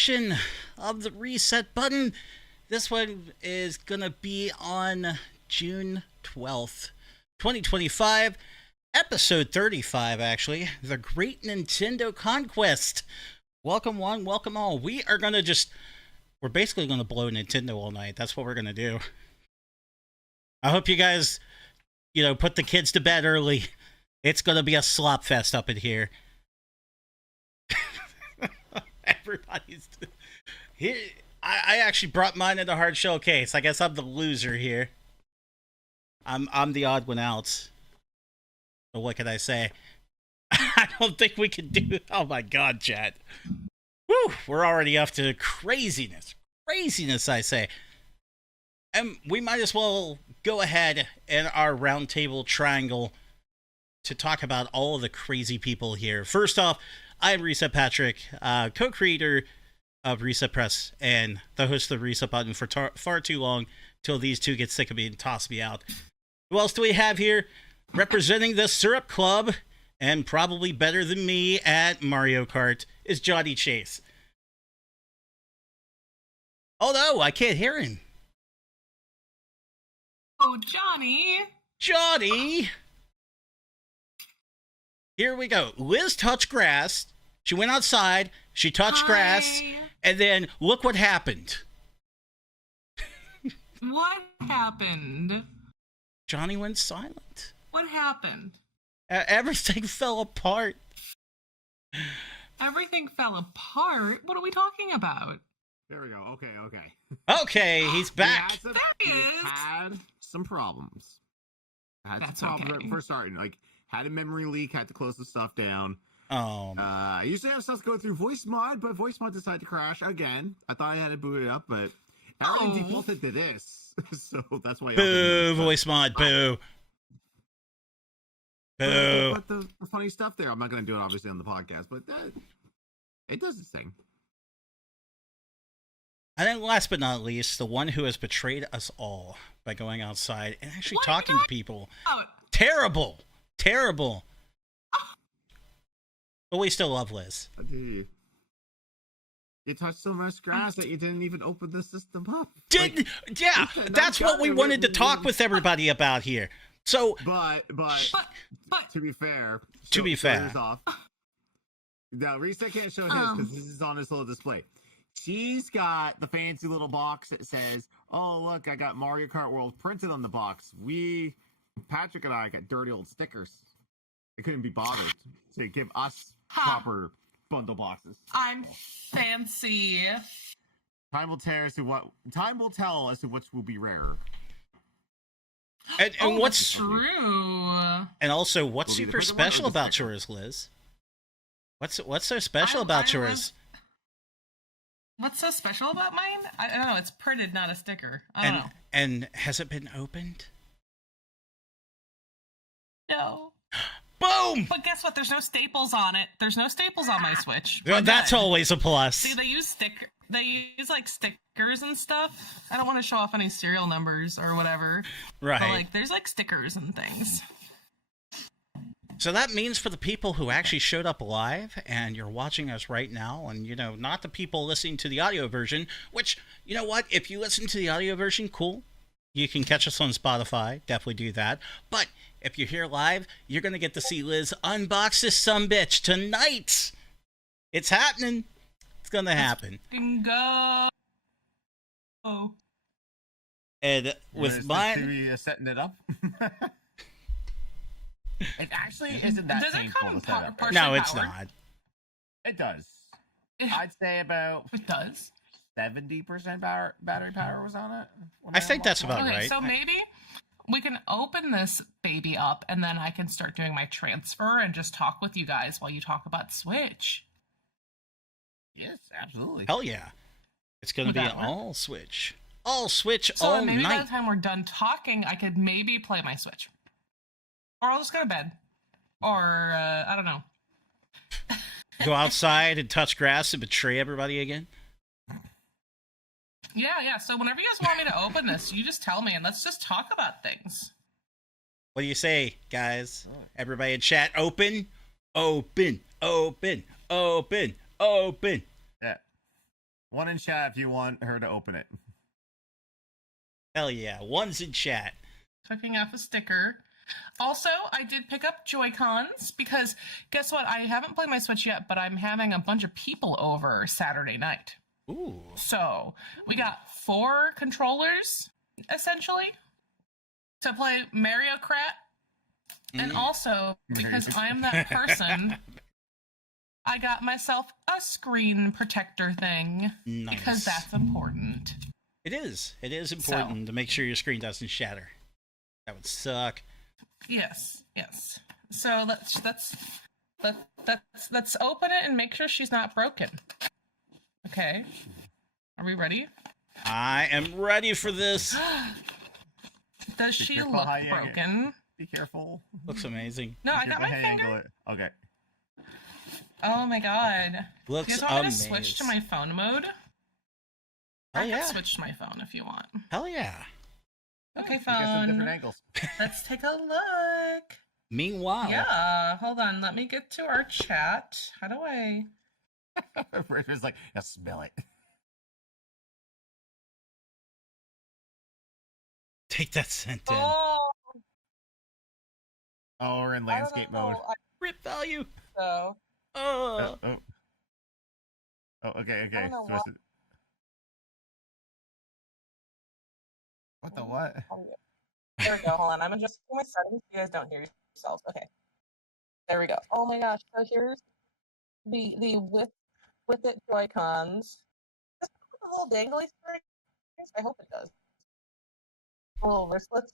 edition of the reset button. This one is going to be on June 12th, 2025, episode 35, actually. The Great Nintendo Conquest. Welcome one, welcome all. We're basically going to blow Nintendo all night. That's what we're going to do. I hope you guys, put the kids to bed early. It's going to be a slop fest up in here. Everybody's here. I actually brought mine in a hard shell case. I guess I'm the loser here. I'm the odd one out. So what can I say? I don't think we can do. Oh my god, chat. Woo! We're already up to craziness. Craziness, I say. And we might as well go ahead in our roundtable triangle to talk about all of the crazy people here. First off, I'm Reset Patrick, co-creator of Reset Press and the host of the Reset Button for far too long till these two get sick of me and toss me out. Who else do we have here? Representing the Syrup Club and probably better than me at Mario Kart is Johnny Chase. Oh no, I can't hear him. Oh, Johnny. Johnny! Here we go. Liz touched grass. She went outside. She touched grass. And then look what happened. What happened? Johnny went silent. What happened? Everything fell apart. Everything fell apart? What are we talking about? There we go. Okay. Okay, he's back. He had some problems. That's okay. For starting, had a memory leak, had to close the stuff down. Oh. I used to have stuff go through voice mod, but voice mod decided to crash again. I thought I had it booted up, but everything defaulted to this. So that's why. Boo, voice mod, boo. Boo. But the funny stuff there, I'm not going to do it obviously on the podcast, but it does its thing. And then last but not least, the one who has betrayed us all by going outside and actually talking to people. Terrible. But we still love Liz. You touched so much grass that you didn't even open the system up. That's what we wanted to talk with everybody about here. So, but to be fair, off. Now Reset can't show his because this is on his little display. She's got the fancy little box that says, "Oh look, I got Mario Kart World printed on the box." Patrick and I got dirty old stickers. They couldn't be bothered to give us proper bundle boxes. I'm fancy. Time will tell as to which will be rarer. And what's true? And also, what's super special about yours, Liz? What's so special about yours? What's so special about mine? I don't know. It's printed, not a sticker. I don't know. And has it been opened? No. Boom! But guess what? There's no staples on it. There's no staples on my Switch. That's always a plus. See, they use stickers and stuff. I don't want to show off any serial numbers or whatever. Right. But there's stickers and things. So that means for the people who actually showed up live and you're watching us right now, and not the people listening to the audio version, which, you know what, if you listen to the audio version, cool. You can catch us on Spotify, definitely do that. But if you're here live, you're going to get to see Liz unbox this sumbitch tonight. It's happening. It's going to happen. Go. And with mine... setting it up? It actually isn't that painful to set up. No, it's not. It does. I'd say about... It does? 70% battery power was on it. I think that's about right. So maybe we can open this baby up and then I can start doing my transfer and just talk with you guys while you talk about Switch. Yes, absolutely. Hell yeah. It's going to be all Switch. All Switch so all maybe night. by the time we're done talking, I could maybe play my Switch. Or I'll just go to bed. Or, I don't know. Go outside and touch grass and betray everybody again? Yeah. So whenever you guys want me to open this, you just tell me and let's just talk about things. What do you say, guys? Everybody in chat, open? Open. Yeah. One in chat if you want her to open it. Hell yeah, one's in chat. Taking off a sticker. Also, I did pick up Joy-Cons because guess what? I haven't played my Switch yet, but I'm having a bunch of people over Saturday night. Ooh. So we got 4 controllers, essentially, to play Mario Kart. And also, because I'm that person, I got myself a screen protector thing. Nice. Because that's important. It is. It is important to make sure your screen doesn't shatter. That would suck. Yes. So let's open it and make sure she's not broken. Okay. Are we ready? I am ready for this. Does she look broken? Be careful. Looks amazing. No, I got my finger. Okay. Oh my god. Looks you guys want me to switch to my phone mode? Oh, I can switch to my phone if you want. Hell yeah. Okay, Get some different phone. angles. Let's take a look. Meanwhile. Yeah, hold on. Let me get to our chat. How do I... Richard's like, yeah, smell it. Take that scent in. Oh, we're in landscape mode. Rip value. So... Oh, Okay. I don't know So what the what? There we go. Hold on. I'm adjusting my settings so you guys don't hear yourselves. Okay. There we go. Oh my gosh. So here's the with it Joy-Cons. Does it have a little dangly strings? I hope it does. Little wristlets.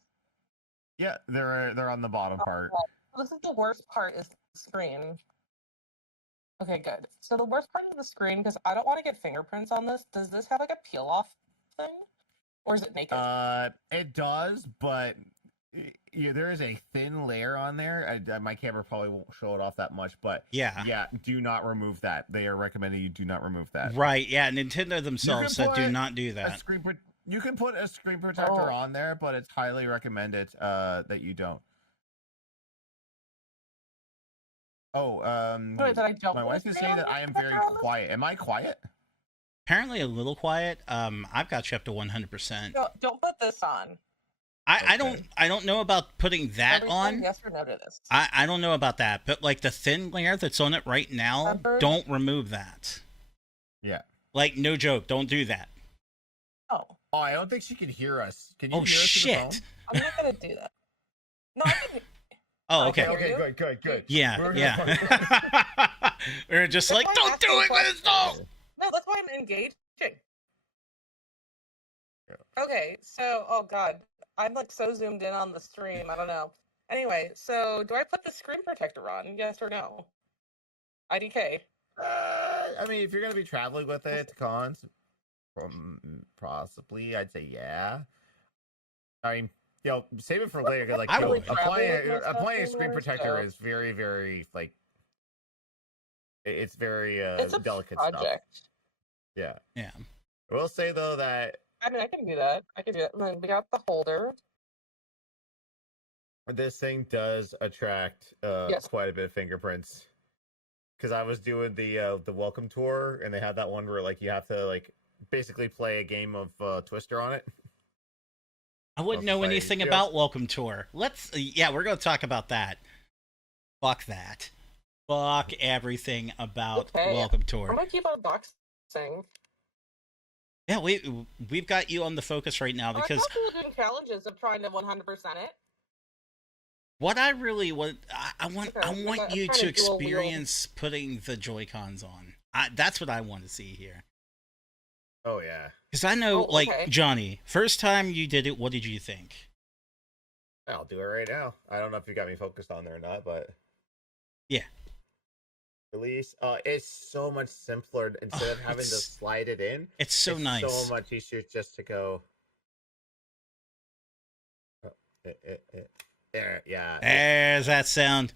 Yeah, they're on the bottom part. This is the worst part is the screen. Okay, good. So the worst part of the screen, because I don't want to get fingerprints on this, does this have like a peel off thing? Or is it naked? It does, but yeah, there is a thin layer on there. My camera probably won't show it off that much, but yeah, do not remove that. They are recommending you do not remove that. Right, yeah, Nintendo themselves said do not do that. You can put a screen protector on there, but it's highly recommended that you don't. My wife is saying that I am very quiet. Am I quiet? Apparently a little quiet. I've got you up to 100%. Don't put this on. I don't know about putting that on. Yes or no to this. I don't know about that, but like the thin layer that's on it right now, don't remove that. Yeah. Like no joke, don't do that. Oh, I don't think she can hear us. Can you hear us shit. through the phone? I'm not gonna do that. No, I can. Oh, okay. Okay, good. Yeah. We're just like, don't do it when it's off. No, that's why I'm engaging. Okay, so, oh god, I'm like so zoomed in on the stream, I don't know. Anyway, so do I put the screen protector on? Yes or no? IDK. I mean, if you're gonna be traveling with it to cons, possibly, I'd say yeah. I mean, save it for later. Cause, like, applying a screen protector is very, very like, it's very it's a delicate project. Stuff. Yeah. I will say though that I mean, I can do that. And then we got the holder. This thing does attract quite a bit of fingerprints. Because I was doing the welcome tour, and they had that one where like you have to like basically play a game of Twister on it. I wouldn't know anything about Welcome Tour. We're going to talk about that. Fuck that. Fuck everything about Welcome Tour. I'm going to keep unboxing. Yeah, we've got you on the focus right now because... I thought we were doing challenges of trying to 100% it. What I really want... I want you to experience putting the Joy-Cons on. That's what I want to see here. Oh, yeah. Because I know, Johnny, first time you did it, what did you think? I'll do it right now. I don't know if you got me focused on there or not, but... Yeah. Release. It's so much simpler instead of having to slide it in. It's so nice. So much easier just to go... There, yeah. There's that sound.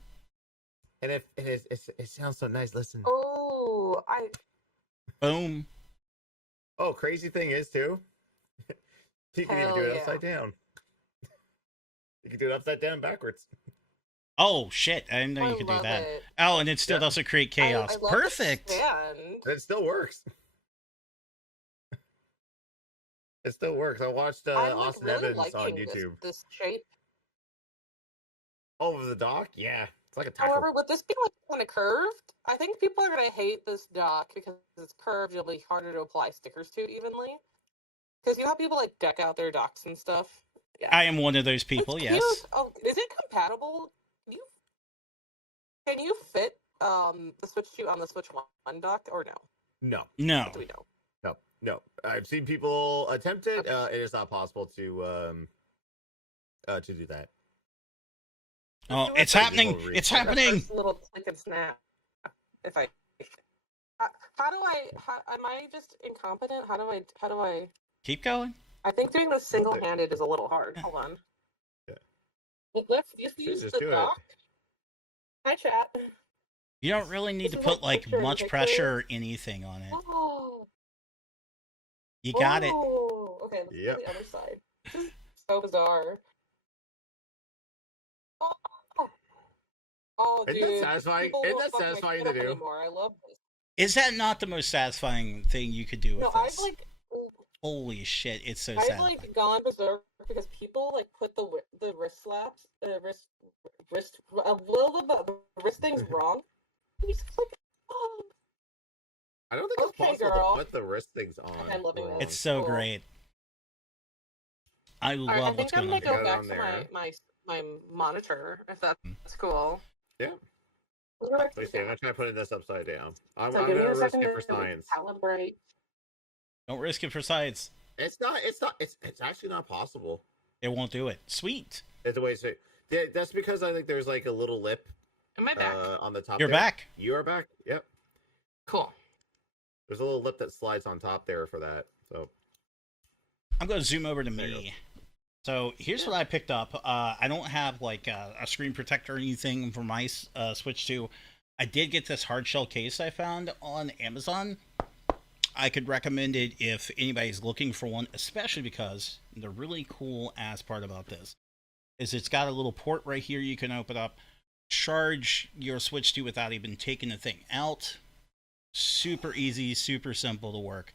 And it sounds so nice. Listen. Oh, Boom. Oh, crazy thing is too. You can even do it upside down. You can do it upside down backwards. Oh shit! I didn't know you could do that. Oh, and it still doesn't create chaos. Perfect. It still works. It still works. I watched I'm like Austin really Evans on liking YouTube. this shape. Over the dock, yeah, it's like a tackle. However, with this being like kind of curved, I think people are gonna hate this dock because it's curved. It'll be harder to apply stickers to evenly. Because you know how people like deck out their docks and stuff. Yeah, I am one of those people. It's yes. cute. Oh, is it compatible? Can you fit the Switch 2 on the Switch 1 dock or no? No. No. What do we know? No. I've seen people attempt it. Okay. It is not possible to do that. Oh, it's happening! It's happening! Little click and snap. If I, am I just incompetent? How do I? Keep going. I think doing this single-handed is a little hard. Hold on. Yeah. Well, let's just use the dock. Hi, chat. You don't really need to put like much pressure or anything on it. Oh. You got it. Okay, let's do the other side. This is so bizarre. Oh, dude. Isn't that satisfying? Isn't that satisfying to do? Anymore. I love this. Is that not the most satisfying thing you could do with this? I've like. Holy shit! It's so sad. I've like gone berserk because people like put the wrist slaps, the wrist things wrong. He's like, oh. I don't think it's possible to put the wrist things on. I'm loving this. It's so great. I love what's going on. I think I'm gonna go back to my monitor if that's cool. Yeah. Let me see. I'm gonna try putting this upside down. I'm gonna risk it for science. Calibrate. Don't risk it for science. It's actually not possible. It won't do it. Sweet. It's a way to. Yeah, that's because I think there's like a little lip. Am I back? On the top. You're back. You are back. Yep. Cool. There's a little lip that slides on top there for that. So. I'm gonna zoom over to me. So here's what I picked up. I don't have like a screen protector or anything for my Switch 2. I did get this hard shell case I found on Amazon. I could recommend it if anybody's looking for one, especially because the really cool ass part about this is it's got a little port right here you can open up, charge your Switch 2 without even taking the thing out. Super easy, super simple to work.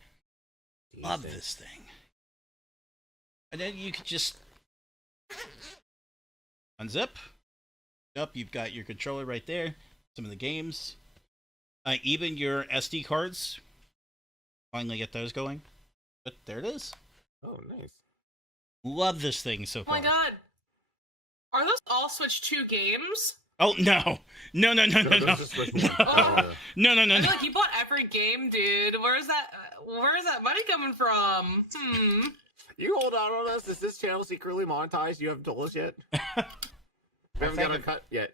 Love this thing. And then you could just unzip. Up, you've got your controller right there. Some of the games. Even your SD cards. Finally get those going. But there it is. Oh, nice. Love this thing so far. Oh my god. Are those all Switch 2 games? Oh, no. No. No. I feel like you bought every game, dude. Where is that money coming from? You hold on us. Is this channel secretly monetized? You haven't told us yet? We haven't got a cut yet.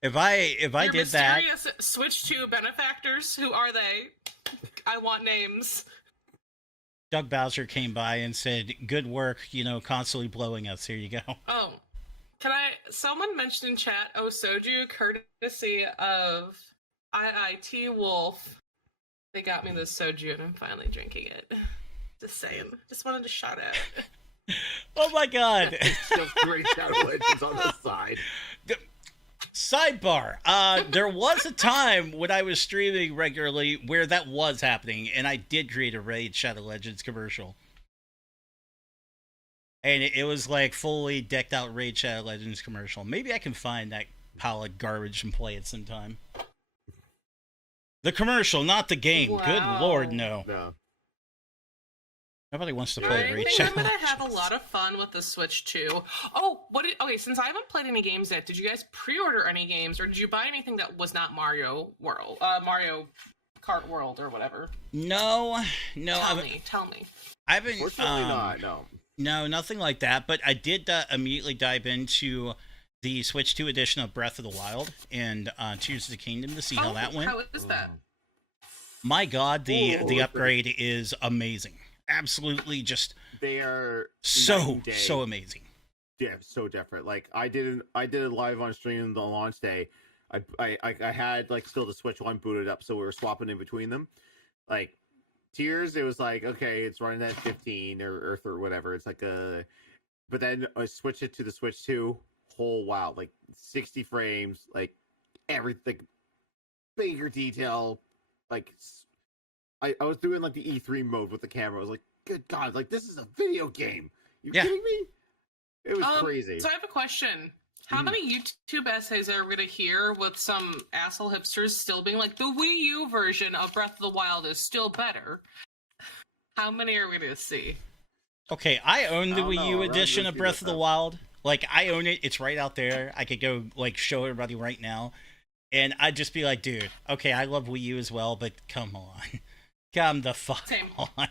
If I did that, mysterious Switch 2 benefactors, who are they? I want names. Doug Bowser came by and said, "Good work, constantly blowing us. Here you go." Oh, someone mentioned in chat, soju, courtesy of IIT Wolf. They got me this soju and I'm finally drinking it. Just saying. Just wanted to shout out. Oh my god. It's just great Shadow Legends on the side. Sidebar. There was a time when I was streaming regularly where that was happening, and I did create a Raid Shadow Legends commercial. And it was like fully decked out Raid Shadow Legends commercial. Maybe I can find that pile of garbage and play it sometime. The commercial, not the game. Wow. Good lord, no. Nobody wants to play Raid Shadow Legends. I'm gonna have a lot of fun with the Switch 2. Oh, okay, since I haven't played any games yet, did you guys pre-order any games, or did you buy anything that was not Mario World, Mario Kart World, or whatever? No. Tell me. I haven't. Fortunately not, no. No, nothing like that, but I did immediately dive into the Switch 2 edition of Breath of the Wild and Tears of the Kingdom to see how that went. How is that? My god, the upgrade is amazing. Absolutely, just they are so amazing. Yeah, so different. Like I did it live on stream the launch day. I had like still the Switch 1 booted up, so we were swapping in between them. Like Tears, it was like okay, it's running at 15 or whatever. It's like but then I switched it to the Switch 2. Whole wow, like 60 frames, like everything, bigger detail. Like I was doing like the E3 mode with the camera. I was like, good God, like this is a video game. You Yeah. kidding me? It was crazy. So I have a question. How many YouTube essays are we going to hear with some asshole hipsters still being like, the Wii U version of Breath of the Wild is still better? How many are we going to see? Okay, I own the Wii U edition of Breath of the Wild. Like, I own it. It's right out there. I could go, like, show everybody right now. And I'd just be like, dude, okay, I love Wii U as well, but come on. Come the fuck on.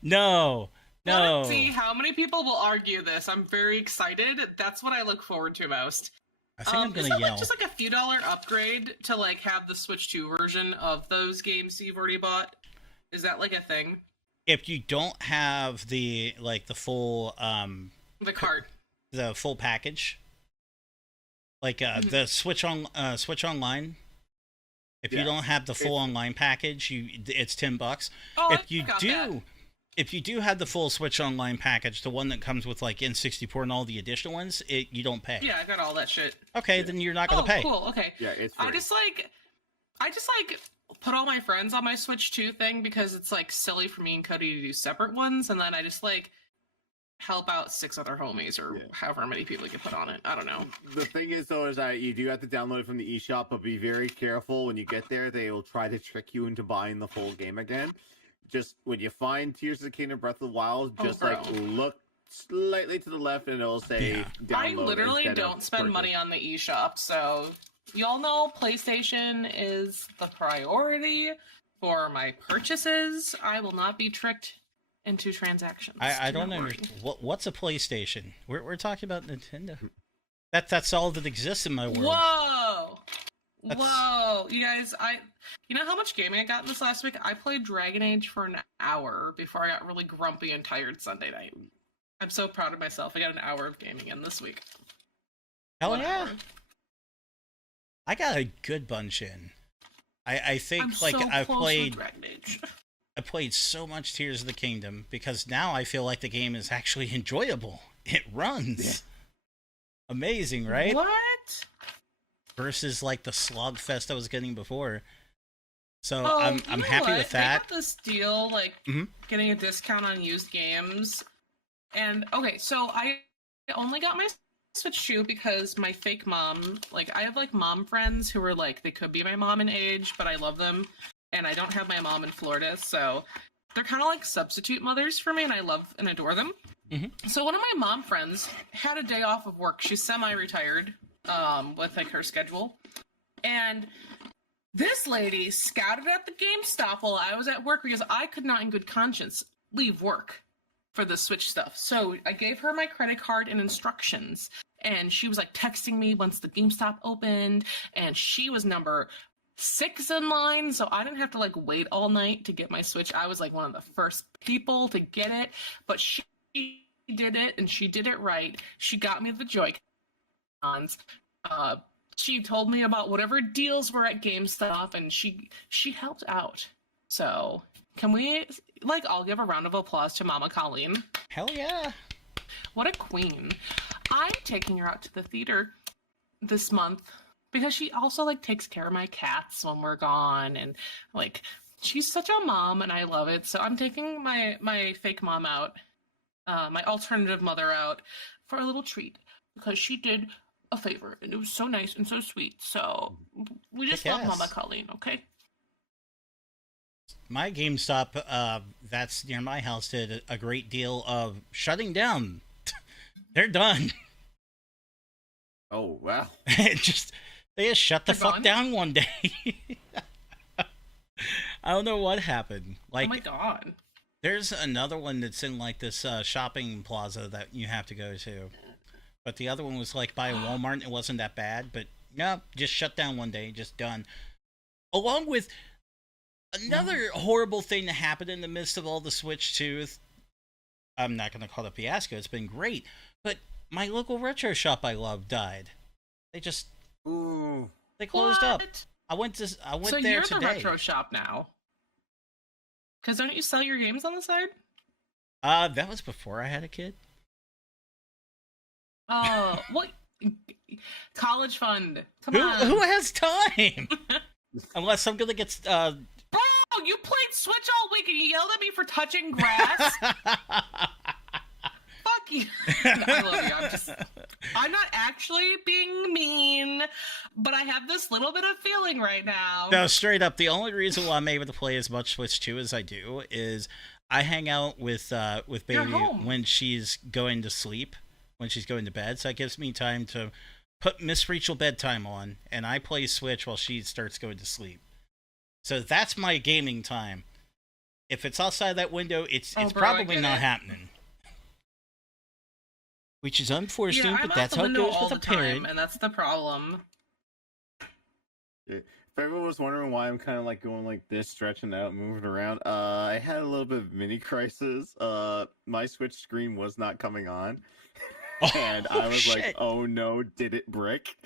No. Let's see how many people will argue this. I'm very excited. That's what I look forward to most. I think I'm gonna yell. yell. Like just like a few dollar upgrade to like have the Switch 2 version of those games you've already bought? Is that like a thing? If you don't have the full the cart, the full package, like the Switch Online. If you don't have the full online package, it's $10. Oh, If you do have the full Switch Online package, the one that comes with like N64 and all the additional ones, you don't pay. Yeah, I got all that shit. Okay, then you're not gonna pay. Cool. Okay. Yeah, it's free. I just like put all my friends on my Switch 2 thing because it's like silly for me and Cody to do separate ones, and then I just like help out 6 other homies or however many people you can put on it. I don't know. The thing is, though, is that you do have to download it from the eShop, but be very careful when you get there. They will try to trick you into buying the full game again. Just when you find Tears of the Kingdom Breath of the Wild, just look slightly to the left and it'll say download. I literally don't spend money on the eShop, so y'all know PlayStation is the priority for my purchases. I will not be tricked into transactions. I don't understand. What's a PlayStation? We're talking about Nintendo. That's all that exists in my world. Whoa, you guys! You know how much gaming I got this last week? I played Dragon Age for an hour before I got really grumpy and tired Sunday night. I'm so proud of myself. I got an hour of gaming in this week. Hell yeah! I got a good bunch in. I think I played so much Tears of the Kingdom because now I feel like the game is actually enjoyable. It runs. Amazing, right? What? Versus like the slog fest I was getting before. So I'm happy with that. I got this deal, getting a discount on used games. And okay, so I only got my Switch 2 because my fake mom, I have mom friends who are they could be my mom in age, but I love them. And I don't have my mom in Florida, so they're kind of like substitute mothers for me, and I love and adore them. Mm-hmm. So one of my mom friends had a day off of work. She's semi-retired with her schedule. And this lady scouted at the GameStop while I was at work because I could not in good conscience leave work for the Switch stuff. So I gave her my credit card and instructions. And she was texting me once the GameStop opened, and she was number 6 in line, so I didn't have to wait all night to get my Switch. I was one of the first people to get it, but she did it, and she did it right. She got me the Joy-Cons. She told me about whatever deals were at GameStop, and she helped out. So can we I'll give a round of applause to Mama Colleen. Hell yeah! What a queen! I'm taking her out to the theater this month. Because she also takes care of my cats when we're gone, and she's such a mom, and I love it. So I'm taking my fake mom out, my alternative mother out for a little treat because she did a favor, and it was so nice and so sweet. So we just love Mama Colleen, okay? My GameStop that's near my house did a great deal of shutting down. They're done. Oh wow! They just shut the fuck down one day. I don't know what happened. Oh my god. There's another one that's in this shopping plaza that you have to go to. But the other one was by a Walmart. It wasn't that bad, but no, just shut down one day, just done. Along with another horrible thing that happened in the midst of all the Switch 2. I'm not going to call it a fiasco. It's been great. But my local retro shop I love died. They just... Ooh. They closed up. I went there today. So you're the retro shop now? Because don't you sell your games on the side? That was before I had a kid. Oh, what? College fund. Come on. Who has time? Unless I'm gonna get Oh, you played Switch all week and you yelled at me for touching grass? Fuck you. I love you. I'm not actually being mean, but I have this little bit of feeling right now. No, straight up, the only reason why I'm able to play as much Switch 2 as I do is I hang out with baby when she's going to sleep, when she's going to bed, so it gives me time to put Miss Rachel bedtime on, and I play Switch while she starts going to sleep. So that's my gaming time. If it's outside that window, it's probably not happening. Which is unfortunate, but that's how it goes with a parent. And that's the problem. Yeah. If everyone was wondering why I'm kind of like going like this, stretching out, moving around, I had a little bit of mini crisis. My Switch screen was not coming on. And I was like, oh no, did it brick?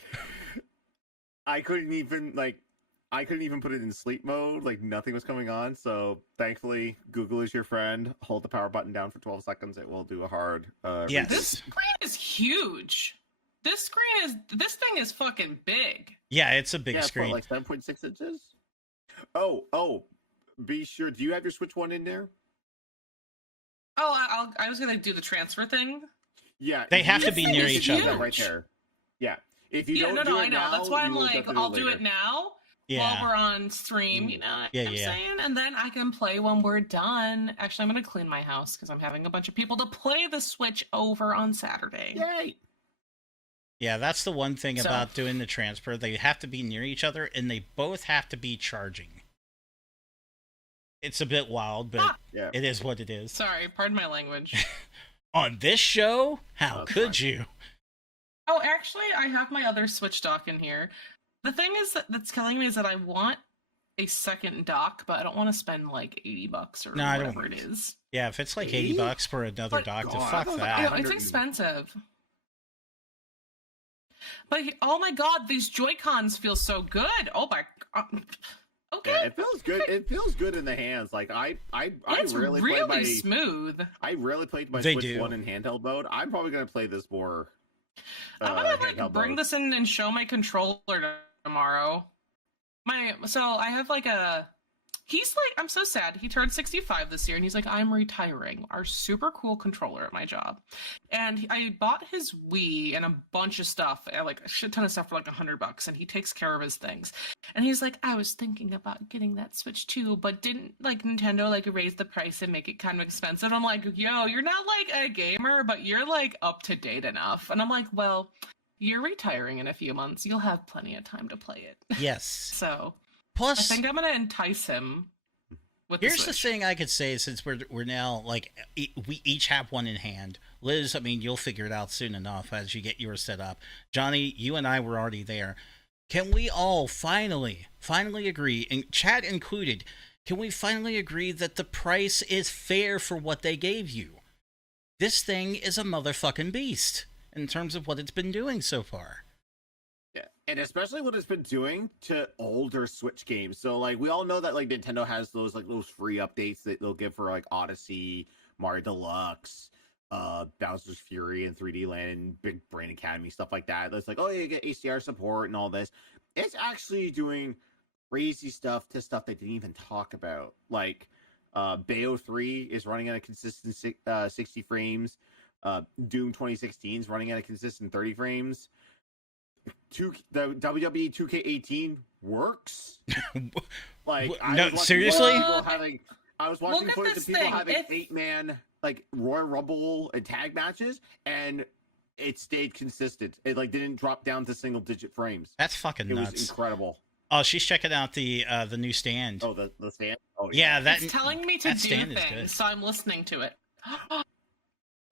I couldn't even put it in sleep mode. Like, nothing was coming on. So thankfully, Google is your friend. Hold the power button down for 12 seconds. It will do a hard yes. This screen is huge. This thing is fucking big. Yeah, it's a big screen. Like 7.6 inches. Oh, be sure. Do you have your Switch 1 in there? Oh, I was gonna do the transfer thing. Yeah, they have to be near each other. Right there. Yeah. If you don't I know. That's why I'm like, I'll do it now. Yeah. While we're on stream, you know what I'm saying? And then I can play when we're done. Actually, I'm going to clean my house because I'm having a bunch of people to play the Switch over on Saturday. Yay! Yeah, that's the one thing about doing the transfer. They have to be near each other, and they both have to be charging. It's a bit wild, but it is what it is. Sorry, pardon my language. On this show? How could you? Oh, actually, I have my other Switch dock in here. The thing is that's killing me is that I want a second dock, but I don't want to spend like $80 or whatever it is. Yeah, if it's like $80 for another dock, fuck that. It's expensive. But oh my god, these Joy-Cons feel so good. Oh my god. Okay. Yeah, it feels good. It feels good in the hands. Like it's really smooth. I rarely played my Switch 1 in handheld mode. I'm probably gonna play this more. I'm gonna like bring this in and show my controller tomorrow. So I have like he's like, I'm so sad. He turned 65 this year and he's like, I'm retiring. Our super cool controller at my job. And I bought his Wii and a bunch of stuff, like a shit ton of stuff for like $100, and he takes care of his things. And he's like, I was thinking about getting that Switch too, but didn't like Nintendo like raise the price and make it kind of expensive? I'm like, yo, you're not like a gamer, but you're like up to date enough. And I'm like, well, you're retiring in a few months. You'll have plenty of time to play it. Yes. So plus, I think I'm gonna entice him with here's the thing I could say, since we're now like we each have one in hand. Liz, I mean, you'll figure it out soon enough as you get yours set up. Johnny, you and I were already there. Can we all finally agree, and chat included, can we finally agree that the price is fair for what they gave you? This thing is a motherfucking beast in terms of what it's been doing so far. Yeah, and especially what it's been doing to older Switch games. So, like, we all know that, like, Nintendo has those free updates that they'll give for, like, Odyssey, Mario Deluxe, Bowser's Fury, and 3D Land, Big Brain Academy, stuff like that. It's like, oh, you get HDR support and all this. It's actually doing crazy stuff to stuff they didn't even talk about. Like, Bayo 3 is running at a consistent 60 frames. Doom 2016 is running at a consistent 30 frames. The WWE 2K18 works. Like, no, seriously? I was watching footage of people having 8-man like Royal Rumble and tag matches, and it stayed consistent. It like didn't drop down to single-digit frames. That's fucking nuts. It was incredible. Oh, she's checking out the new stand. Oh, the stand. Oh, yeah, it's telling me to do things, so I'm listening to it.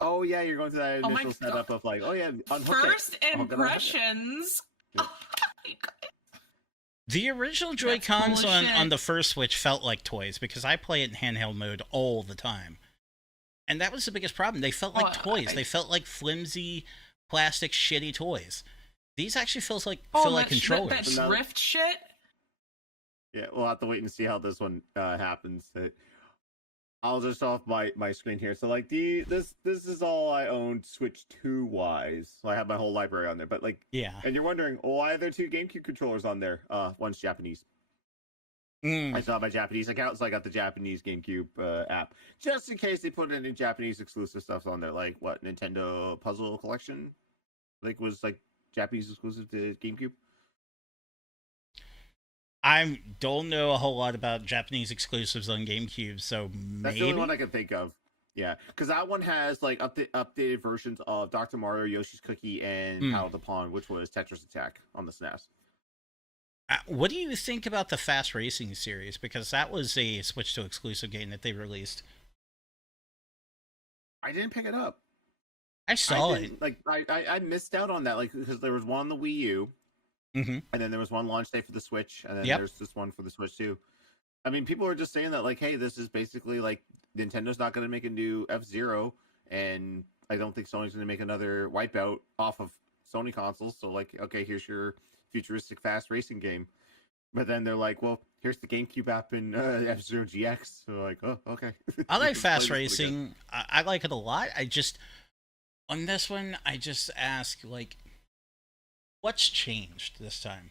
Oh yeah, you're going through that initial setup of like, oh yeah, first impressions. The original Joy-Cons on the first Switch felt like toys because I play it in handheld mode all the time, and that was the biggest problem. They felt like toys. They felt like flimsy, plastic, shitty toys. These actually feel like controllers. That drift shit. Yeah, we'll have to wait and see how this one happens. I'll just off my screen here. So like this is all I owned Switch 2 wise. So I have my whole library on there. But like, yeah. And you're wondering, why are there 2 GameCube controllers on there? One's Japanese. I still have my Japanese account, so I got the Japanese GameCube app just in case they put any Japanese exclusive stuff on there, like what Nintendo Puzzle Collection, like was like Japanese exclusive to GameCube. I don't know a whole lot about Japanese exclusives on GameCube, so maybe That's the only one I can think of. Yeah, because that one has like updated versions of Dr. Mario, Yoshi's Cookie, and Battle of the Pond, which was Tetris Attack on the SNES. What do you think about the Fast Racing series? Because that was a Switch 2 exclusive game that they released. I didn't pick it up. I saw it. Like I missed out on that, like because there was one on the Wii U. Mm-hmm. And then there was one launch day for the Switch, and then there's this one for the Switch too. I mean, people are just saying that, like, hey, this is basically like Nintendo's not going to make a new F-Zero, and I don't think Sony's going to make another Wipeout off of Sony consoles. So, like, okay, here's your futuristic fast racing game. But then they're like, well, here's the GameCube app in F-Zero GX. So, like, oh, okay. I like fast racing. I like it a lot. On this one, I just ask, like, what's changed this time?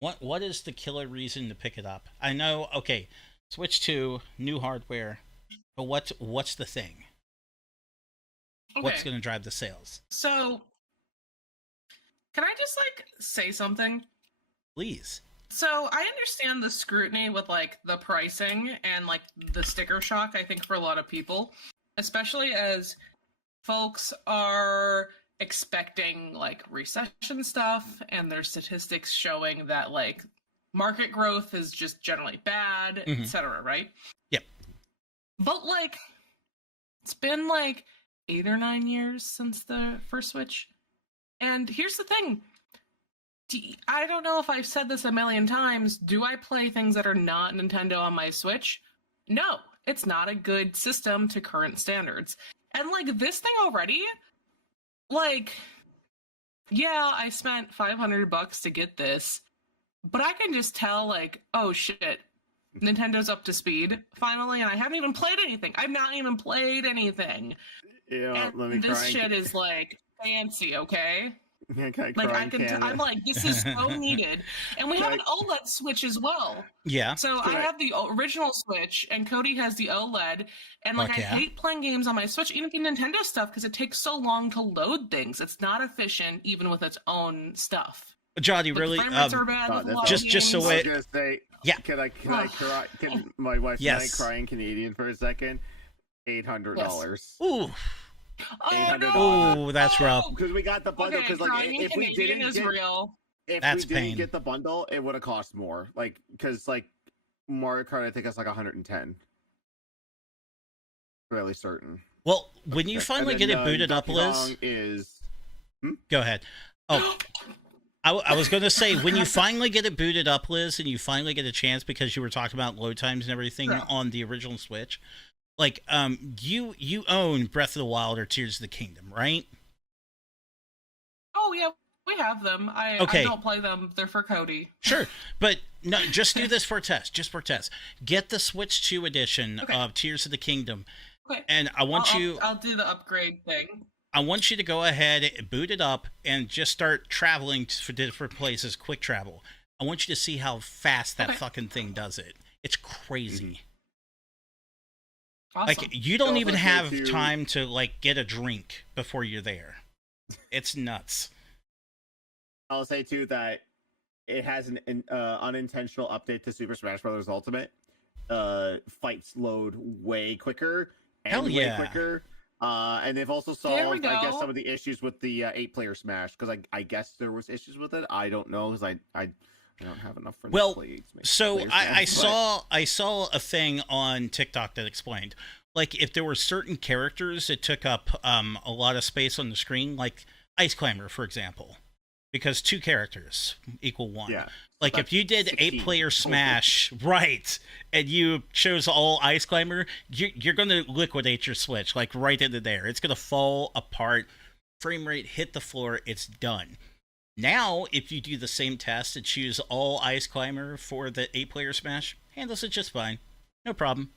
What is the killer reason to pick it up? I know, okay, Switch 2, new hardware, but what's the thing? Okay. What's going to drive the sales? So, can I just, like, say something? Please. So, I understand the scrutiny with, like, the pricing and, like, the sticker shock, I think, for a lot of people, especially as folks are expecting like recession stuff, and there's statistics showing that like market growth is just generally bad, etc., right? Yep. But like it's been like 8 or 9 years since the first Switch, and here's the thing, I don't know if I've said this a million times, do I play things that are not Nintendo on my Switch? No, it's not a good system to current standards. And like this thing already, like, yeah, I spent $500 to get this, but I can just tell, like, oh shit, Nintendo's up to speed finally, and I haven't even played anything. I've not even played anything. Yeah, and this shit is like fancy, okay? Like I'm like, this is so needed, and we have an OLED Switch as well. Yeah. So I have the original Switch, and Cody has the OLED, and like I hate playing games on my Switch, even Nintendo stuff, because it takes so long to load things. It's not efficient, even with its own stuff. Johnny, like, really? The frame rates are bad Just so it. Yeah. Can my wife and I cry in Canadian for a second? $800. Yes. Ooh. $800. Oh, that's rough. Because we got the bundle. Because like, if we didn't get the bundle, it would have cost more. Like, because like Mario Kart, I think it's like 110. Fairly certain. Well, when you finally get it booted up, Liz, go ahead. Oh, I was going to say, when you finally get it booted up, Liz, and you finally get a chance, because you were talking about load times and everything on the original Switch. Like, you own Breath of the Wild or Tears of the Kingdom, right? Oh, yeah, we have them. I don't play them. They're for Cody. Sure, but no, just do this for a test. Just for a test. Get the Switch 2 edition of Tears of the Kingdom. Okay. And I'll do the upgrade thing. I want you to go ahead, boot it up, and just start traveling for different places, quick travel. I want you to see how fast that fucking thing does it. It's crazy. Awesome. Like, you don't even have time to, like, get a drink before you're there. It's nuts. I'll say, too, that it has an unintentional update to Super Smash Bros. Ultimate. Fights load way quicker and way quicker. And they've also solved, I guess, some of the issues with the 8-player Smash. Because I guess there was issues with it. I don't know, because I don't have enough friends to play. So I saw a thing on TikTok that explained, like, if there were certain characters that took up a lot of space on the screen, like Ice Climber, for example, because 2 characters equal 1. Yeah. Like, if you did 8-player Smash, right, and you chose all Ice Climber, you're going to liquidate your Switch, like, right into there. It's going to fall apart, frame rate hit the floor, it's done. Now, if you do the same test and choose all Ice Climber for the 8-player Smash, handles it just fine. No problem.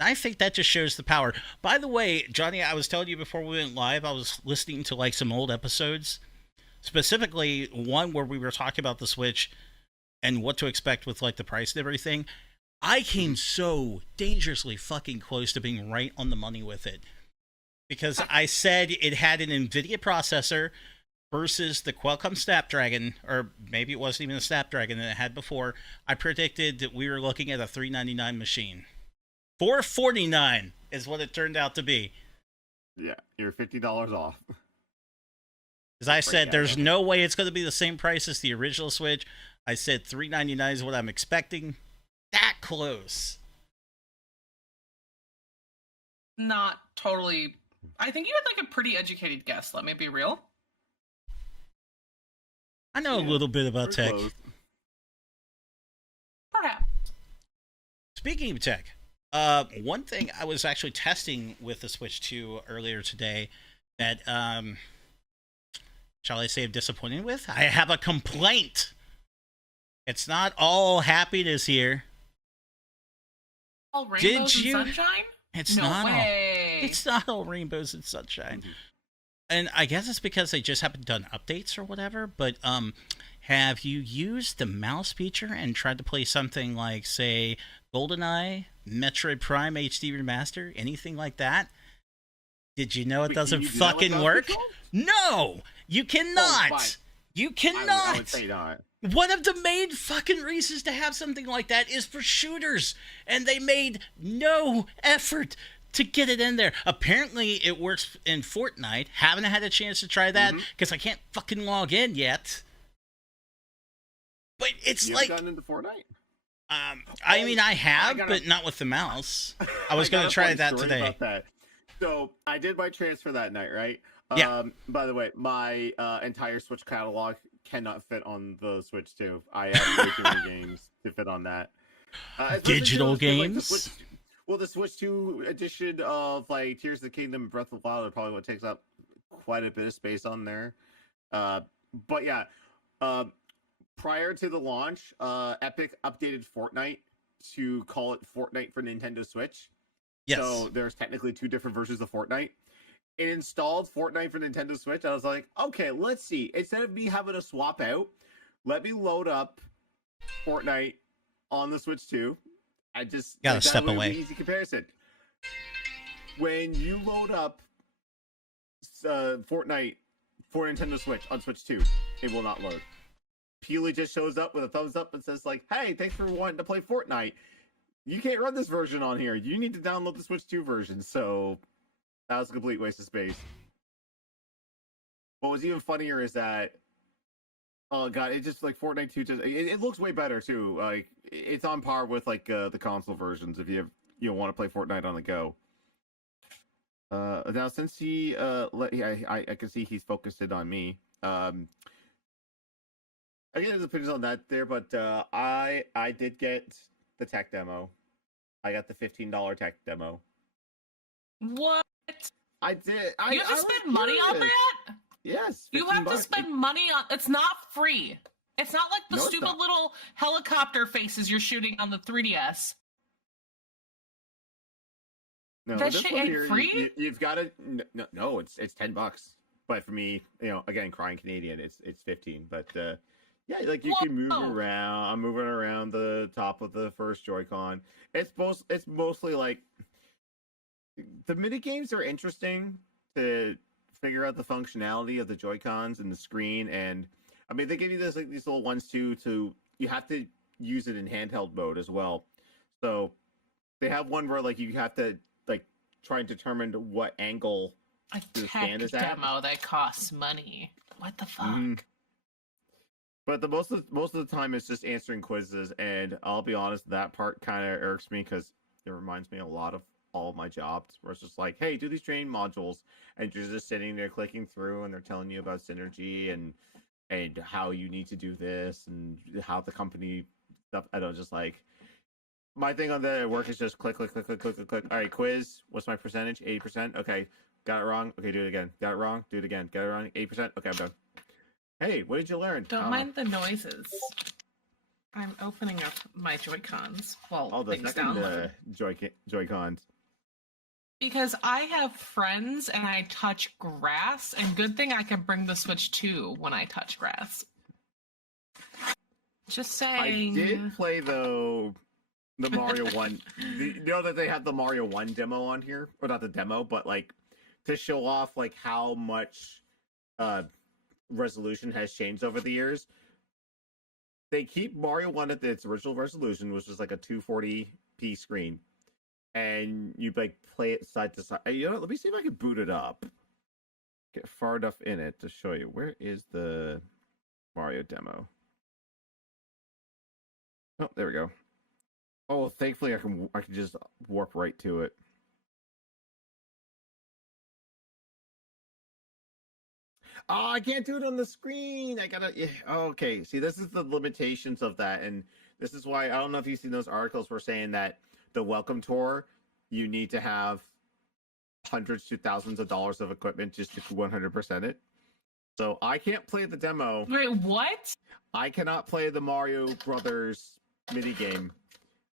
I think that just shows the power. By the way, Johnny, I was telling you before we went live, I was listening to like some old episodes, specifically one where we were talking about the Switch. and what to expect with like the price and everything, I came so dangerously fucking close to being right on the money with it. Because I said it had an NVIDIA processor versus the Qualcomm Snapdragon, or maybe it wasn't even a Snapdragon that it had before. I predicted that we were looking at a $399 machine. $449 is what it turned out to be. Yeah, you're $50 off. As I said, there's no way it's going to be the same price as the original Switch. I said $399 is what I'm expecting. That close. Not totally. I think you had like a pretty educated guess. Let me be real. I know a little bit about tech. Close. Perhaps. Speaking of tech, one thing I was actually testing with the Switch 2 earlier today that, shall I say, I'm disappointed with? I have a complaint. It's not all happiness here. All rainbows and sunshine? It's no not way. It's not all rainbows and sunshine. And I guess it's because they just haven't done updates or whatever, but have you used the mouse feature and tried to play something like, say, GoldenEye, Metroid Prime HD Remaster, anything like that? Did you know it doesn't fucking work? No! You cannot! You cannot! I would say not. One of the main fucking reasons to have something like that is for shooters, and they made no effort to get it in there. Apparently, it works in Fortnite. Haven't had a chance to try that because I can't fucking log in yet. But it's like, gotten into Fortnite? I mean, I have, but not with the mouse. I was going to try that today. About that. So I did my transfer that night, right? Yeah. By the way, my entire Switch catalog cannot fit on the Switch 2. I have way too many games to fit on that. Digital games? The Switch 2 edition of like Tears of the Kingdom and Breath of the Wild are probably what takes up quite a bit of space on there. But yeah, prior to the launch, Epic updated Fortnite to call it Fortnite for Nintendo Switch. Yes. So there's technically two different versions of Fortnite. It installed Fortnite for Nintendo Switch. I was like, okay, let's see. Instead of me having to swap out, let me load up Fortnite on the Switch 2. I just gotta step away. Easy comparison. When you load up Fortnite for Nintendo Switch on Switch 2, it will not load. Peely just shows up with a thumbs up and says like, "Hey, thanks for wanting to play Fortnite. You can't run this version on here. You need to download the Switch 2 version." So that was a complete waste of space. What was even funnier is that, oh god, it just like Fortnite 2 just it looks way better too. Like it's on par with like the console versions if you want to play Fortnite on the go. Now since he I can see he's focused it on me. I get his opinions on that there, but I did get the tech demo. I got the $15 tech demo. What? I did. You have to spend money on that? Yes. You have to spend money on. It's not free. It's not like the stupid little helicopter faces you're shooting on the 3DS. No, that shit ain't free. You've got to. No, it's $10. But for me, again, crying Canadian, it's 15. But yeah, like you can move around. I'm moving around the top of the first Joy-Con. It's mostly like the mini games are interesting to figure out the functionality of the Joy-Cons and the screen, and I mean they give you these little ones too. You have to use it in handheld mode as well. So they have one where like you have to like try and determine what angle the stand is at. Demo that costs money. What the fuck? Mm-hmm. But the most of the time it's just answering quizzes, and I'll be honest, that part kind of irks me because it reminds me a lot of all of my jobs, where it's just like, hey, do these training modules, and you're just sitting there clicking through, and they're telling you about synergy and how you need to do this and how the company stuff. I don't just like my thing on the work is just click, click, click, click, click, click, click. All right, quiz. What's my percentage? 80%. Okay, got it wrong. Okay, do it again. Got it wrong. Do it again. Got it wrong. 80%. Okay, I'm done. Hey, what did you learn? Don't mind the noises. I'm opening up my Joy-Cons. Well, the second Joy-Cons. Because I have friends and I touch grass, and good thing I can bring the Switch 2 when I touch grass. Just saying. I did play though the Mario 1. You know that they have the Mario 1 demo on here, or not the demo, but like to show off like how much resolution has changed over the years. They keep Mario 1 at its original resolution, which is like a 240p screen, and you like play it side to side. You know, let me see if I can boot it up. Get far enough in it to show you. Where is the Mario demo? Oh, there we go. Oh, thankfully I can just warp right to it. Oh, I can't do it on the screen. I gotta. Yeah. Okay, see, this is the limitations of that, and this is why I don't know if you've seen those articles were saying that the welcome tour, you need to have hundreds to thousands of dollars of equipment just to 100% it. So I can't play the demo. Wait, what? I cannot play the Mario Brothers minigame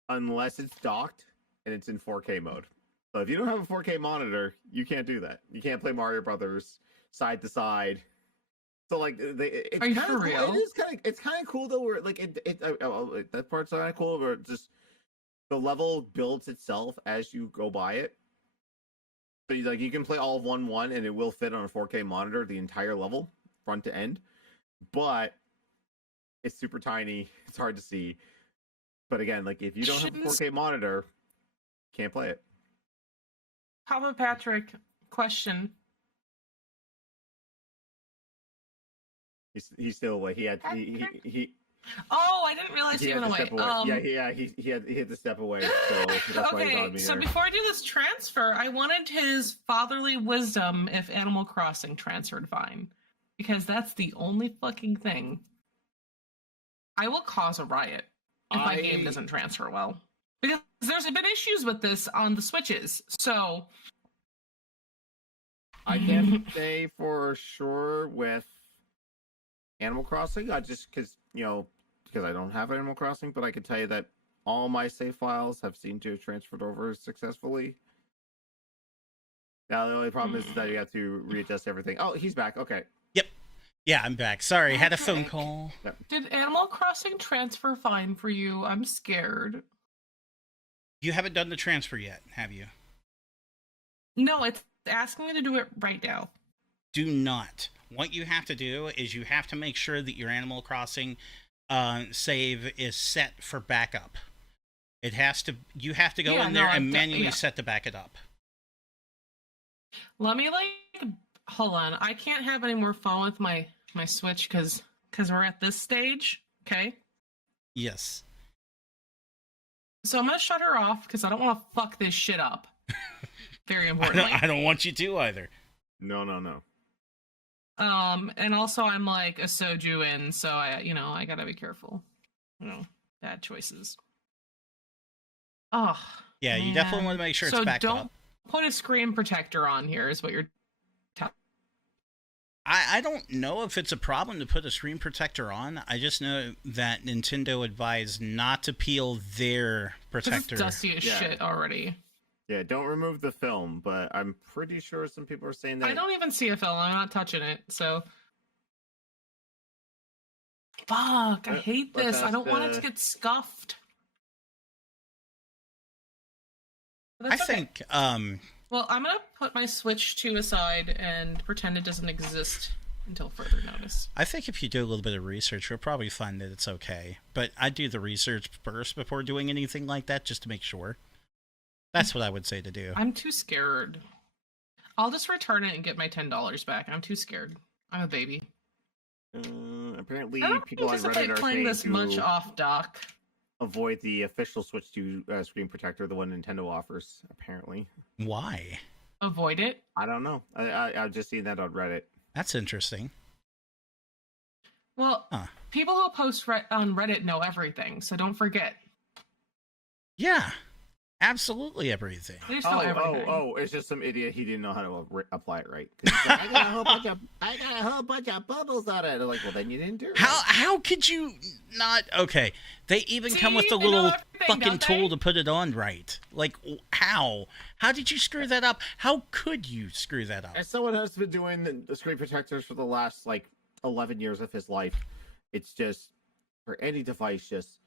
unless it's docked and it's in 4K mode. So if you don't have a 4K monitor, you can't do that. You can't play Mario Brothers side to side. So like, are you for real? Cool. It's kind of cool though. Where like that part's kind of cool. Where just the level builds itself as you go by it. So you can play all of 1-1 and it will fit on a 4K monitor the entire level, front to end. But it's super tiny. It's hard to see. But again, like if you don't have a 4K monitor, can't play it. How about Patrick? Question. He's still away. He Oh, I didn't realize he went away. He had to step away. So that's why he's on me so there. before I do this transfer, I wanted his fatherly wisdom if Animal Crossing transferred fine, because that's the only fucking thing. I will cause a riot if my game doesn't transfer well, because there's been issues with this on the Switches. So I can't say for sure with Animal Crossing. I just because I don't have Animal Crossing, but I can tell you that all my save files have seemed to have transferred over successfully. Now the only problem is that you have to readjust everything. Oh, he's back. Okay. Yep. Yeah, I'm back. Sorry, had a phone call. Yep. Did Animal Crossing transfer fine for you? I'm scared. You haven't done the transfer yet, have you? No, it's asking me to do it right now. Do not. What you have to do is you have to make sure that your Animal Crossing save is set for backup. It has to. You have to go in there and manually set to back it up. Let me hold on. I can't have any more fun with my Switch because we're at this stage. Okay. Yes. So I'm gonna shut her off because I don't want to fuck this shit up. Very importantly. I don't want you to either. No. And also I'm like a soju in, so I gotta be careful. Bad choices. Oh. Yeah, man. You definitely want to make sure it's backed up. So don't put a screen protector on here is what you're telling. I don't know if it's a problem to put a screen protector on. I just know that Nintendo advised not to peel their protector. It's dusty as shit already. Yeah, don't remove the film, but I'm pretty sure some people are saying that. I don't even see a film. I'm not touching it, so. Fuck, I hate this. I don't want it to get scuffed. I think, Well, I'm gonna put my Switch 2 aside and pretend it doesn't exist until further notice. I think if you do a little bit of research, you'll probably find that it's okay. But I do the research first before doing anything like that, just to make sure. That's what I would say to do. I'm too scared. I'll just return it and get my $10 back. I'm too scared. I'm a baby. Apparently, I don't people on Reddit anticipate are playing saying this much to off dock. avoid the official Switch 2 screen protector, the one Nintendo offers. Apparently, why? Avoid it? I don't know. I've just seen that on Reddit. That's interesting. Well, people who post on Reddit know everything, so don't forget. Yeah. Absolutely everything. They just know everything. It's just some idiot. He didn't know how to apply it right. Like, I got a whole bunch of bubbles on it. I'm like, well, then you didn't do it. How could you not? Okay, they even come with the little fucking tool to put it on right. Like, how? How did you screw that up? How could you screw that up? As someone who's been doing the screen protectors for the last 11 years of his life, it's just for any device, just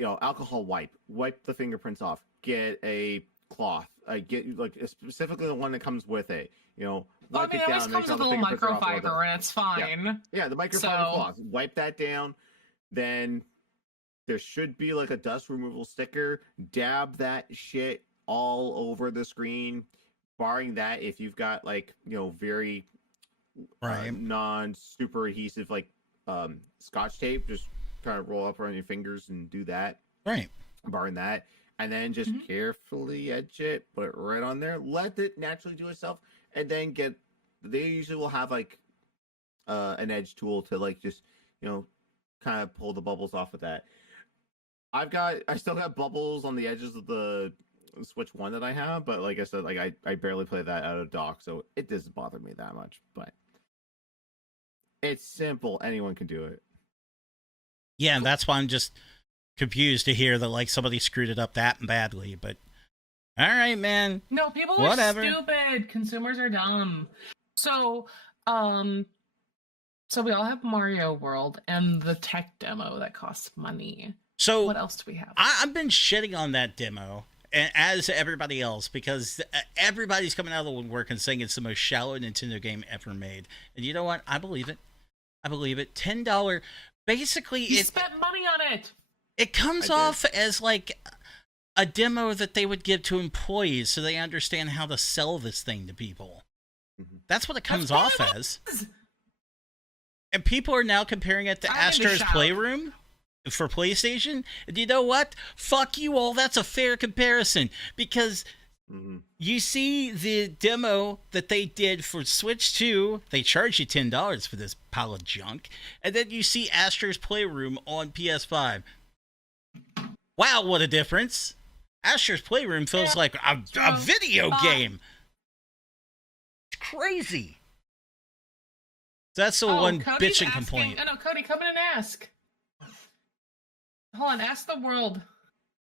alcohol wipe the fingerprints off. Get a cloth. Get like specifically the one that comes with it. Wipe it down. It always comes with a little microfiber, and it's fine. Yeah, the microfiber cloth. Wipe that down. Then there should be like a dust removal sticker. Dab that shit all over the screen. Barring that, if you've got like very non-super adhesive like Scotch tape, just kind of roll up around your fingers and do that. Right. Barring that, and then just carefully edge it, put it right on there. Let it naturally do itself, and then they usually will have like an edge tool to like just kind of pull the bubbles off of that. I still got bubbles on the edges of the Switch 1 that I have, but like I said, like I barely play that out of dock, so it doesn't bother me that much. But it's simple; anyone can do it. Yeah, and that's why I'm just confused to hear that like somebody screwed it up that badly. But all right, man. No, people Whatever. are stupid. Consumers are dumb. So we all have Mario World and the tech demo that costs money. So what else do we have? I've been shitting on that demo, as everybody else, because everybody's coming out of the woodwork and saying it's the most shallow Nintendo game ever made. And you know what? I believe it. $10. Basically, you spent money on it. It comes off as like a demo that they would give to employees so they understand how to sell this thing to people. That's what it comes off as. And people are now comparing it to Astro's Playroom for PlayStation. And you know what? Fuck you all. That's a fair comparison. Because you see the demo that they did for Switch 2. They charge you $10 for this pile of junk. And then you see Astro's Playroom on PS5. Wow, what a difference. Astro's Playroom feels like a video game. It's crazy. That's the one bitch and complaint. Oh, no, Cody, come in and ask. Hold on, ask the world.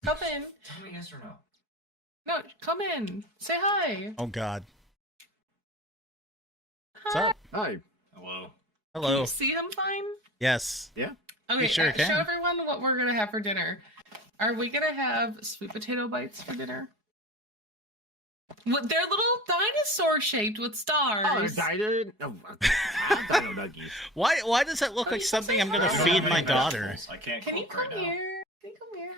Come in. Tell me yes or no. No, come in. Say hi. Oh, God. Hi. What's up? Hi. Hello. Hello. Can you see him fine? Yes. Yeah. Okay, sure can. Show everyone what we're going to have for dinner. Are we going to have sweet potato bites for dinner? They're little dinosaur-shaped with stars. Oh, dino nuggies. Why does that look like something I'm going to feed my daughter? I can't Can you cook come right here? Can you come here?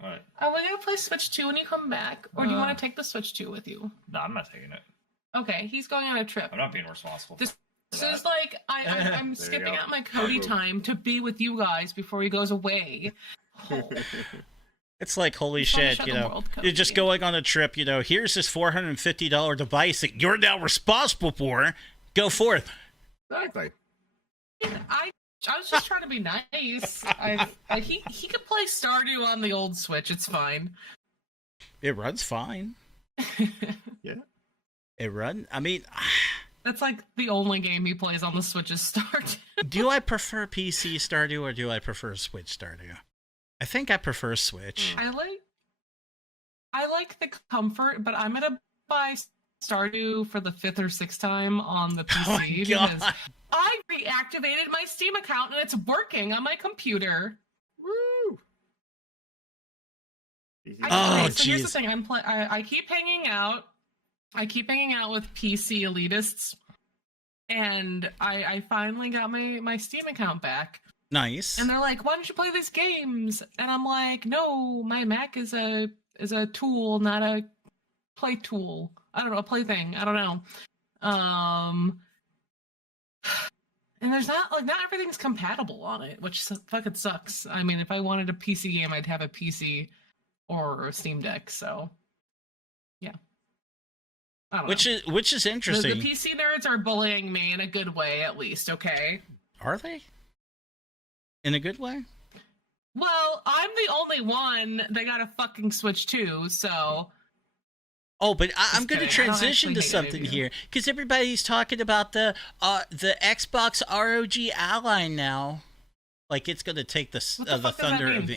Hi. Alright. Are we going to play Switch 2 when you come back? Or do you want to take the Switch 2 with you? No, I'm not taking it. Okay, he's going on a trip. I'm not being responsible. This is like, I'm skipping go. out my Cody time to be with you guys before he goes away. Oh. It's like, holy shit, you're just going on a trip, here's this $450 device that you're now responsible for. Go forth. Exactly. I was just trying to be nice. He could play Stardew on the old Switch. It's fine. It runs fine. Yeah. It runs. I mean, that's like the only game he plays on the Switch is Stardew. Do I prefer PC Stardew or do I prefer Switch Stardew? I think I prefer Switch. I like the comfort, but I'm gonna buy Stardew for the 5th or 6th time on the PC because I reactivated my Steam account and it's working on my computer. Woo! Oh, so here's the thing: I keep hanging out. I keep hanging out with PC elitists, and I finally got my Steam account back. Nice. And they're like, "Why don't you play these games?" And I'm like, "No, my Mac is a tool, not a play tool. I don't know, a plaything. I don't know." And there's not everything's compatible on it, which fucking sucks. I mean, if I wanted a PC game, I'd have a PC or a Steam Deck. So, yeah. I don't know. Which is interesting. The PC nerds are bullying me in a good way, at least. Okay. Are they? In a good way? Well, I'm the only one that got a fucking Switch 2, so... Oh, but I'm going to transition to something here, because everybody's talking about the Xbox ROG Ally now. Like, it's going to take the thunder of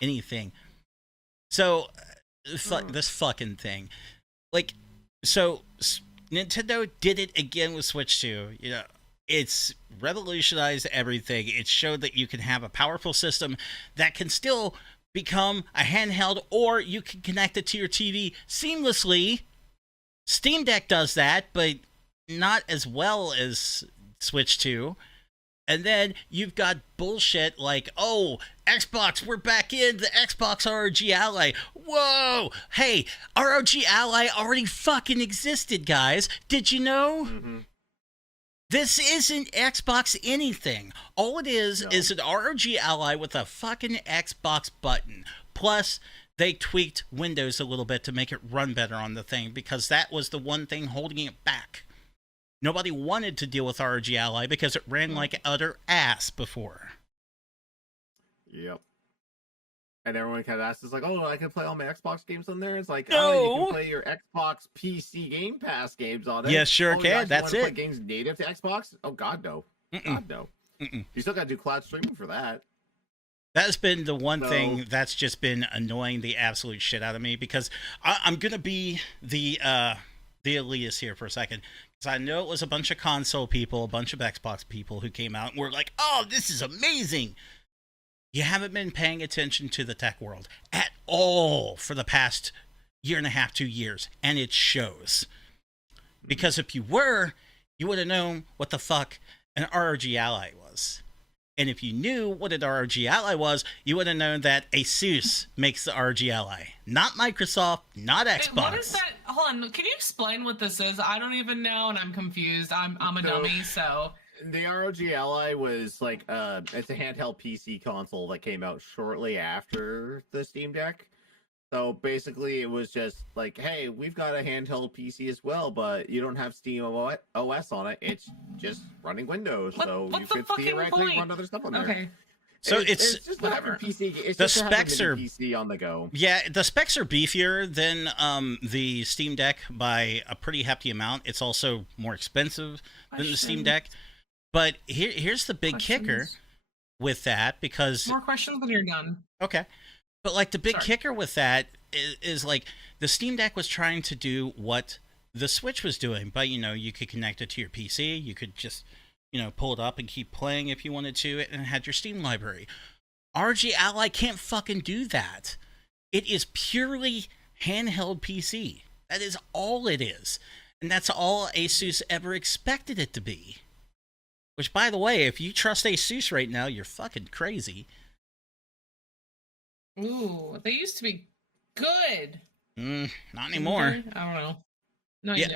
anything. So, this fucking thing. Like, so, Nintendo did it again with Switch 2, It's revolutionized everything. It showed that you can have a powerful system that can still become a handheld, or you can connect it to your TV seamlessly. Steam Deck does that, but not as well as Switch 2. And then you've got bullshit like, oh, Xbox, we're back in the Xbox ROG Ally. Whoa! Hey, ROG Ally already fucking existed, guys. Did you know? Mm-hmm. This isn't Xbox anything. All it is an ROG Ally with a fucking Xbox button. Plus, they tweaked Windows a little bit to make it run better on the thing, because that was the one thing holding it back. Nobody wanted to deal with ROG Ally because it ran like utter ass before. Yep. And everyone kind of asks, "Is like, oh, I can play all my Xbox games on there?" It's like, no, oh, you can play your Xbox PC Game Pass games on it. Yes, sure can. That's it. Play games native to Xbox? Oh God, no. God, no. You still got to do cloud streaming for that. That's been the one thing that's just been annoying the absolute shit out of me, because I'm gonna be the elitist here for a second. I know it was a bunch of console people, a bunch of Xbox people who came out and were like, oh, this is amazing. You haven't been paying attention to the tech world at all for the past year and a half, 2 years, and it shows. Because if you were, you would have known what the fuck an ROG Ally was. And if you knew what an ROG Ally was, you would have known that ASUS makes the ROG Ally. Not Microsoft, not Xbox. What is that? Hold on, can you explain what this is? I don't even know, and I'm confused. I'm a dummy, so... The ROG Ally was like, it's a handheld PC console that came out shortly after the Steam Deck. So basically, it was just like, hey, we've got a handheld PC as well, but you don't have Steam OS on it. It's just running Windows, so you could theoretically run other stuff on there. Okay. So it's just whatever PC. It's the just specs are PC on the go. Yeah, the specs are beefier than the Steam Deck by a pretty hefty amount. It's also more expensive than the Steam Deck. But here's the big kicker with that, because more questions when you're done. Okay. But like the big kicker with that is like the Steam Deck was trying to do what the Switch was doing, but you could connect it to your PC, you could just pull it up and keep playing if you wanted to, and it had your Steam library. ROG Ally can't fucking do that. It is purely handheld PC. That is all it is, and that's all ASUS ever expected it to be. Which, by the way, if you trust ASUS right now, you're fucking crazy. Ooh, they used to be good. Not anymore. I don't know. No, you do.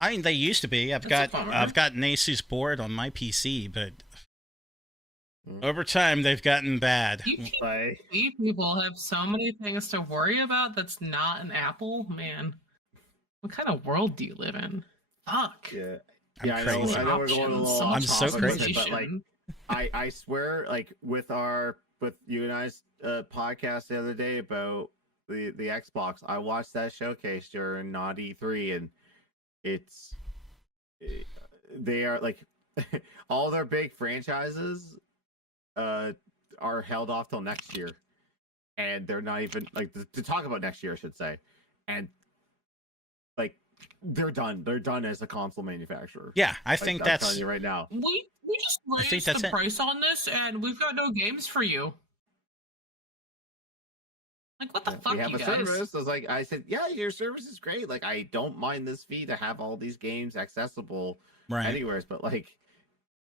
I mean, they used to be. I've got an ASUS board on my PC, but over time they've gotten bad. You people have so many things to worry about that's not an Apple, man. What kind of world do you live in? Fuck. Yeah. I'm crazy. I know we're going a little I'm so crazy. But like, I swear, like with you and I's podcast the other day about the Xbox, I watched that showcase during not E3, and they are like all their big franchises are held off till next year, and they're not even like to talk about next year, I should say, and like. They're done as a console manufacturer. Yeah, I think I'm telling you right now. We just raised the price on this, and we've got no games for you. Like, what the fuck, we have you a guys? service. I said, yeah, your service is great. Like, I don't mind this fee to have all these games accessible anywhere. But like,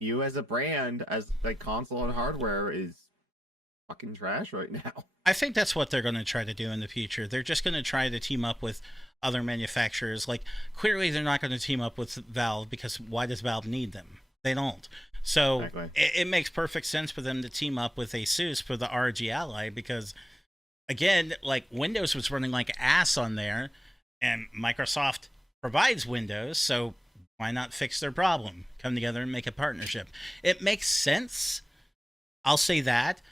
you as a brand, as like console and hardware, is fucking trash right now. I think that's what they're going to try to do in the future. They're just going to try to team up with other manufacturers. Like, clearly they're not going to team up with Valve, because why does Valve need them? They don't. So it makes perfect sense for them to team up with ASUS for the ROG Ally, because again, like, Windows was running like ass on there, and Microsoft provides Windows, so why not fix their problem? Come together and make a partnership. It makes sense. I'll say that.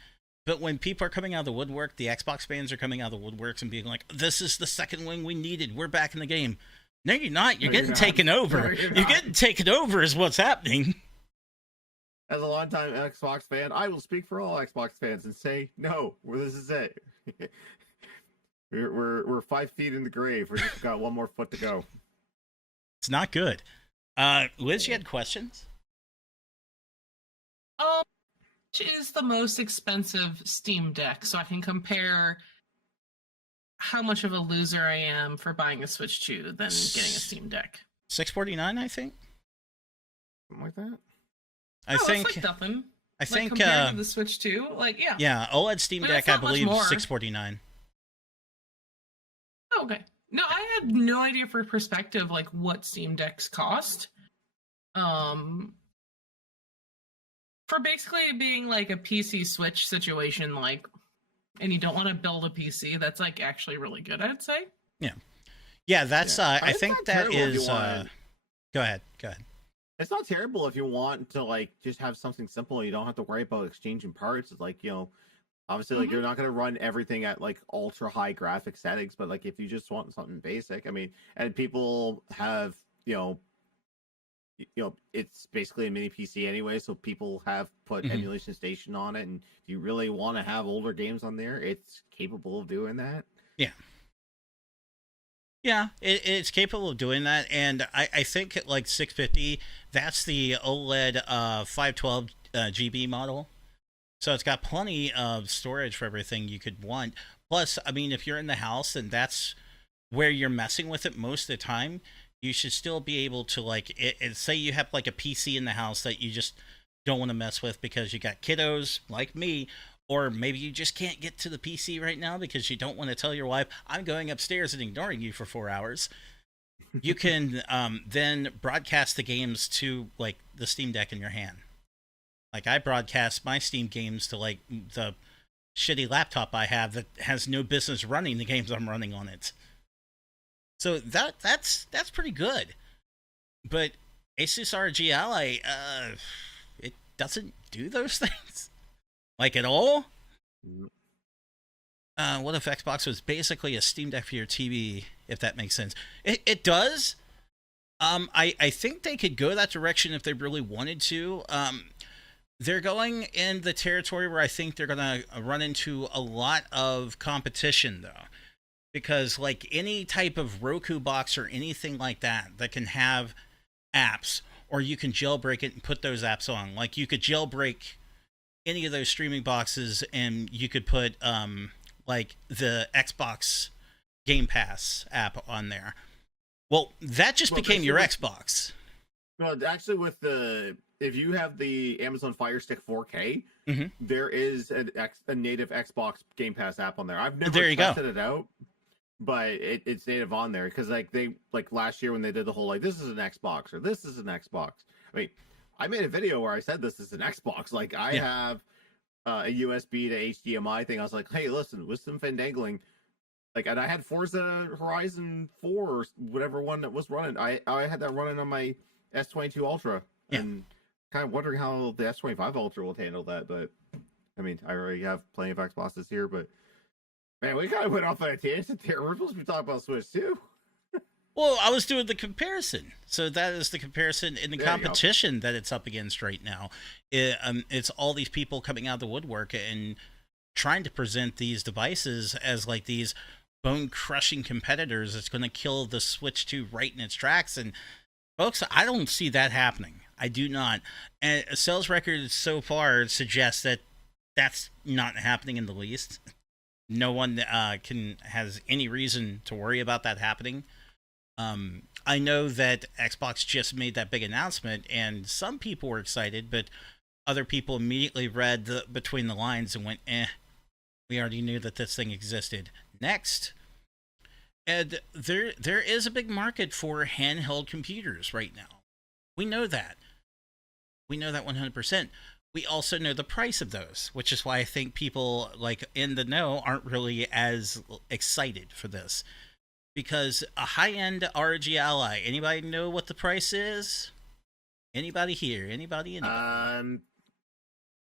But when people are coming out of the woodwork, the Xbox fans are coming out of the woodworks and being like, this is the second wing we needed. We're back in the game. No, you're not. You're getting taken over. No, you're getting taken over is what's happening. As a longtime Xbox fan, I will speak for all Xbox fans and say, no, this is it. We're 5 feet in the grave. We've just got one more foot to go. It's not good. Liz, you had questions? Which is the most expensive Steam Deck, so I can compare how much of a loser I am for buying a Switch 2 than getting a Steam Deck. $649, I think. Something like that. I think it's like nothing. I think compared to the Switch 2, like yeah. Yeah, OLED Steam Deck, I believe, $649. Oh, okay. No, I had no idea for perspective like what Steam Decks cost. For basically being like a PC Switch situation, like, and you don't want to build a PC, that's like actually really good, I'd say. Yeah, that's I think that is go ahead. It's not terrible if you want to like just have something simple. You don't have to worry about exchanging parts. It's like, obviously like you're not going to run everything at like ultra high graphic settings, but like if you just want something basic, I mean, and people have, it's basically a mini PC anyway, so people have put Emulation Station on it, and if you really want to have older games on there, it's capable of doing that. Yeah, it's capable of doing that, and I think at like 650, that's the OLED 512 GB model. So it's got plenty of storage for everything you could want. Plus, I mean, if you're in the house and that's where you're messing with it most of the time, you should still be able to, like, say you have like a PC in the house that you just don't want to mess with because you got kiddos like me, or maybe you just can't get to the PC right now because you don't want to tell your wife, I'm going upstairs and ignoring you for 4 hours. You can then broadcast the games to like the Steam Deck in your hand. Like I broadcast my Steam games to like the shitty laptop I have that has no business running the games I'm running on it. So that's pretty good. But Asus ROG Ally, it doesn't do those things. Like at all? What if Xbox was basically a Steam Deck for your TV, if that makes sense? It does. I think they could go that direction if they really wanted to. They're going in the territory where I think they're going to run into a lot of competition, though. Because, like, any type of Roku box or anything like that can have apps, or you can jailbreak it and put those apps on. Like, you could jailbreak any of those streaming boxes, and you could put, like, the Xbox Game Pass app on there. Well, that just became your Xbox. No, actually, if you have the Amazon Fire Stick 4K, there is a native Xbox Game Pass app on there. I've never tested it out, but it's native on there because like last year when they did the whole like this is an Xbox or this is an Xbox. I mean, I made a video where I said this is an Xbox. Like I have a USB to HDMI thing. I was like, hey, listen, with some fandangling, like, and I had Forza Horizon 4 or whatever one that was running. I had that running on my S22 Ultra, and kind of wondering how the S25 Ultra will handle that. But I mean, I already have plenty of Xboxes here, but man, we kind of went off on a tangent there. We're supposed to be talking about Switch too. Well, I was doing the comparison. So that is the comparison in the competition that it's up against right now. It's all these people coming out of the woodwork and trying to present these devices as like these bone-crushing competitors that's going to kill the Switch 2 right in its tracks. And folks, I don't see that happening. I do not. And sales records so far suggest that that's not happening in the least. No one has any reason to worry about that happening. I know that Xbox just made that big announcement, and some people were excited, but other people immediately read between the lines and went, we already knew that this thing existed. Next. And there is a big market for handheld computers right now. We know that. We know that 100%. We also know the price of those, which is why I think people like in the know aren't really as excited for this. Because a high-end ROG Ally, anybody know what the price is? Anybody here? Anybody?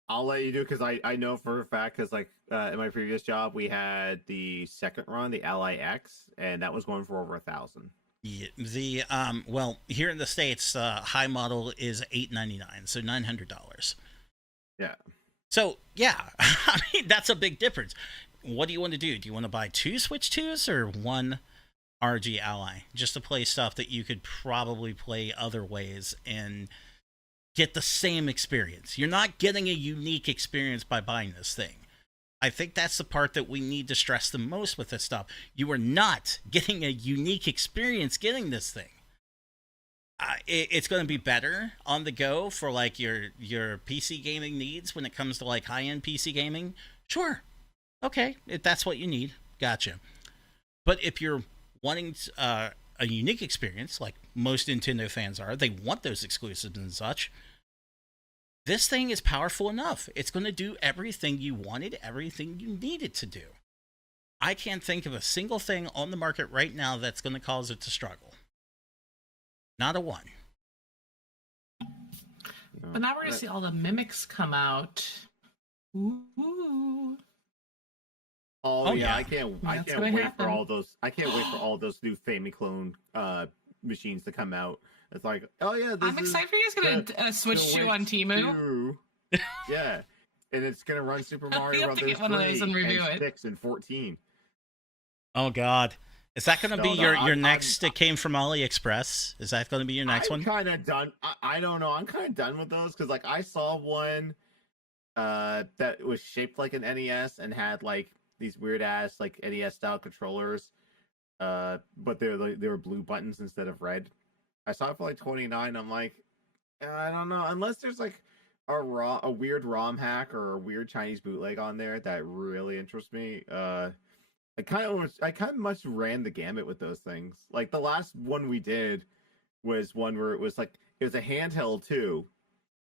I'll let you do because I know for a fact because like in my previous job we had the second run, the Ally X, and that was going for over 1,000. Yeah, well, here in the States, high model is $899, so $900. Yeah. So yeah, I mean that's a big difference. What do you want to do? Do you want to buy 2 Switch 2s or 1 ROG Ally just to play stuff that you could probably play other ways and get the same experience. You're not getting a unique experience by buying this thing. I think that's the part that we need to stress the most with this stuff. You are not getting a unique experience getting this thing. It's going to be better on the go for like your PC gaming needs when it comes to like high-end PC gaming. Sure. Okay, if that's what you need, gotcha. But if you're wanting a unique experience, like most Nintendo fans are, they want those exclusives and such, this thing is powerful enough. It's going to do everything you wanted, everything you need it to do. I can't think of a single thing on the market right now that's going to cause it to struggle. Not a one. But now we're going to see all the mimics come out. Ooh. Oh yeah, I can't wait for all those. I can't wait for all those new Famiclone machines to come out. It's like, oh yeah, I'm excited for you guys going to switch to on Temu. Yeah, and it's going to run Super Mario Brothers 3 and 6 and 14. Oh God, is that going to be your next? It came from AliExpress. Is that going to be your next one? I'm kind of done. I don't know. I'm kind of done with those because like I saw one that was shaped like an NES and had like these weird ass like NES style controllers, but they were blue buttons instead of red. I saw it for like $29. I'm like, I don't know, unless there's like a weird ROM hack or a weird Chinese bootleg on there that really interests me. I kind of much ran the gamut with those things. Like the last one we did was one where it was a handheld too,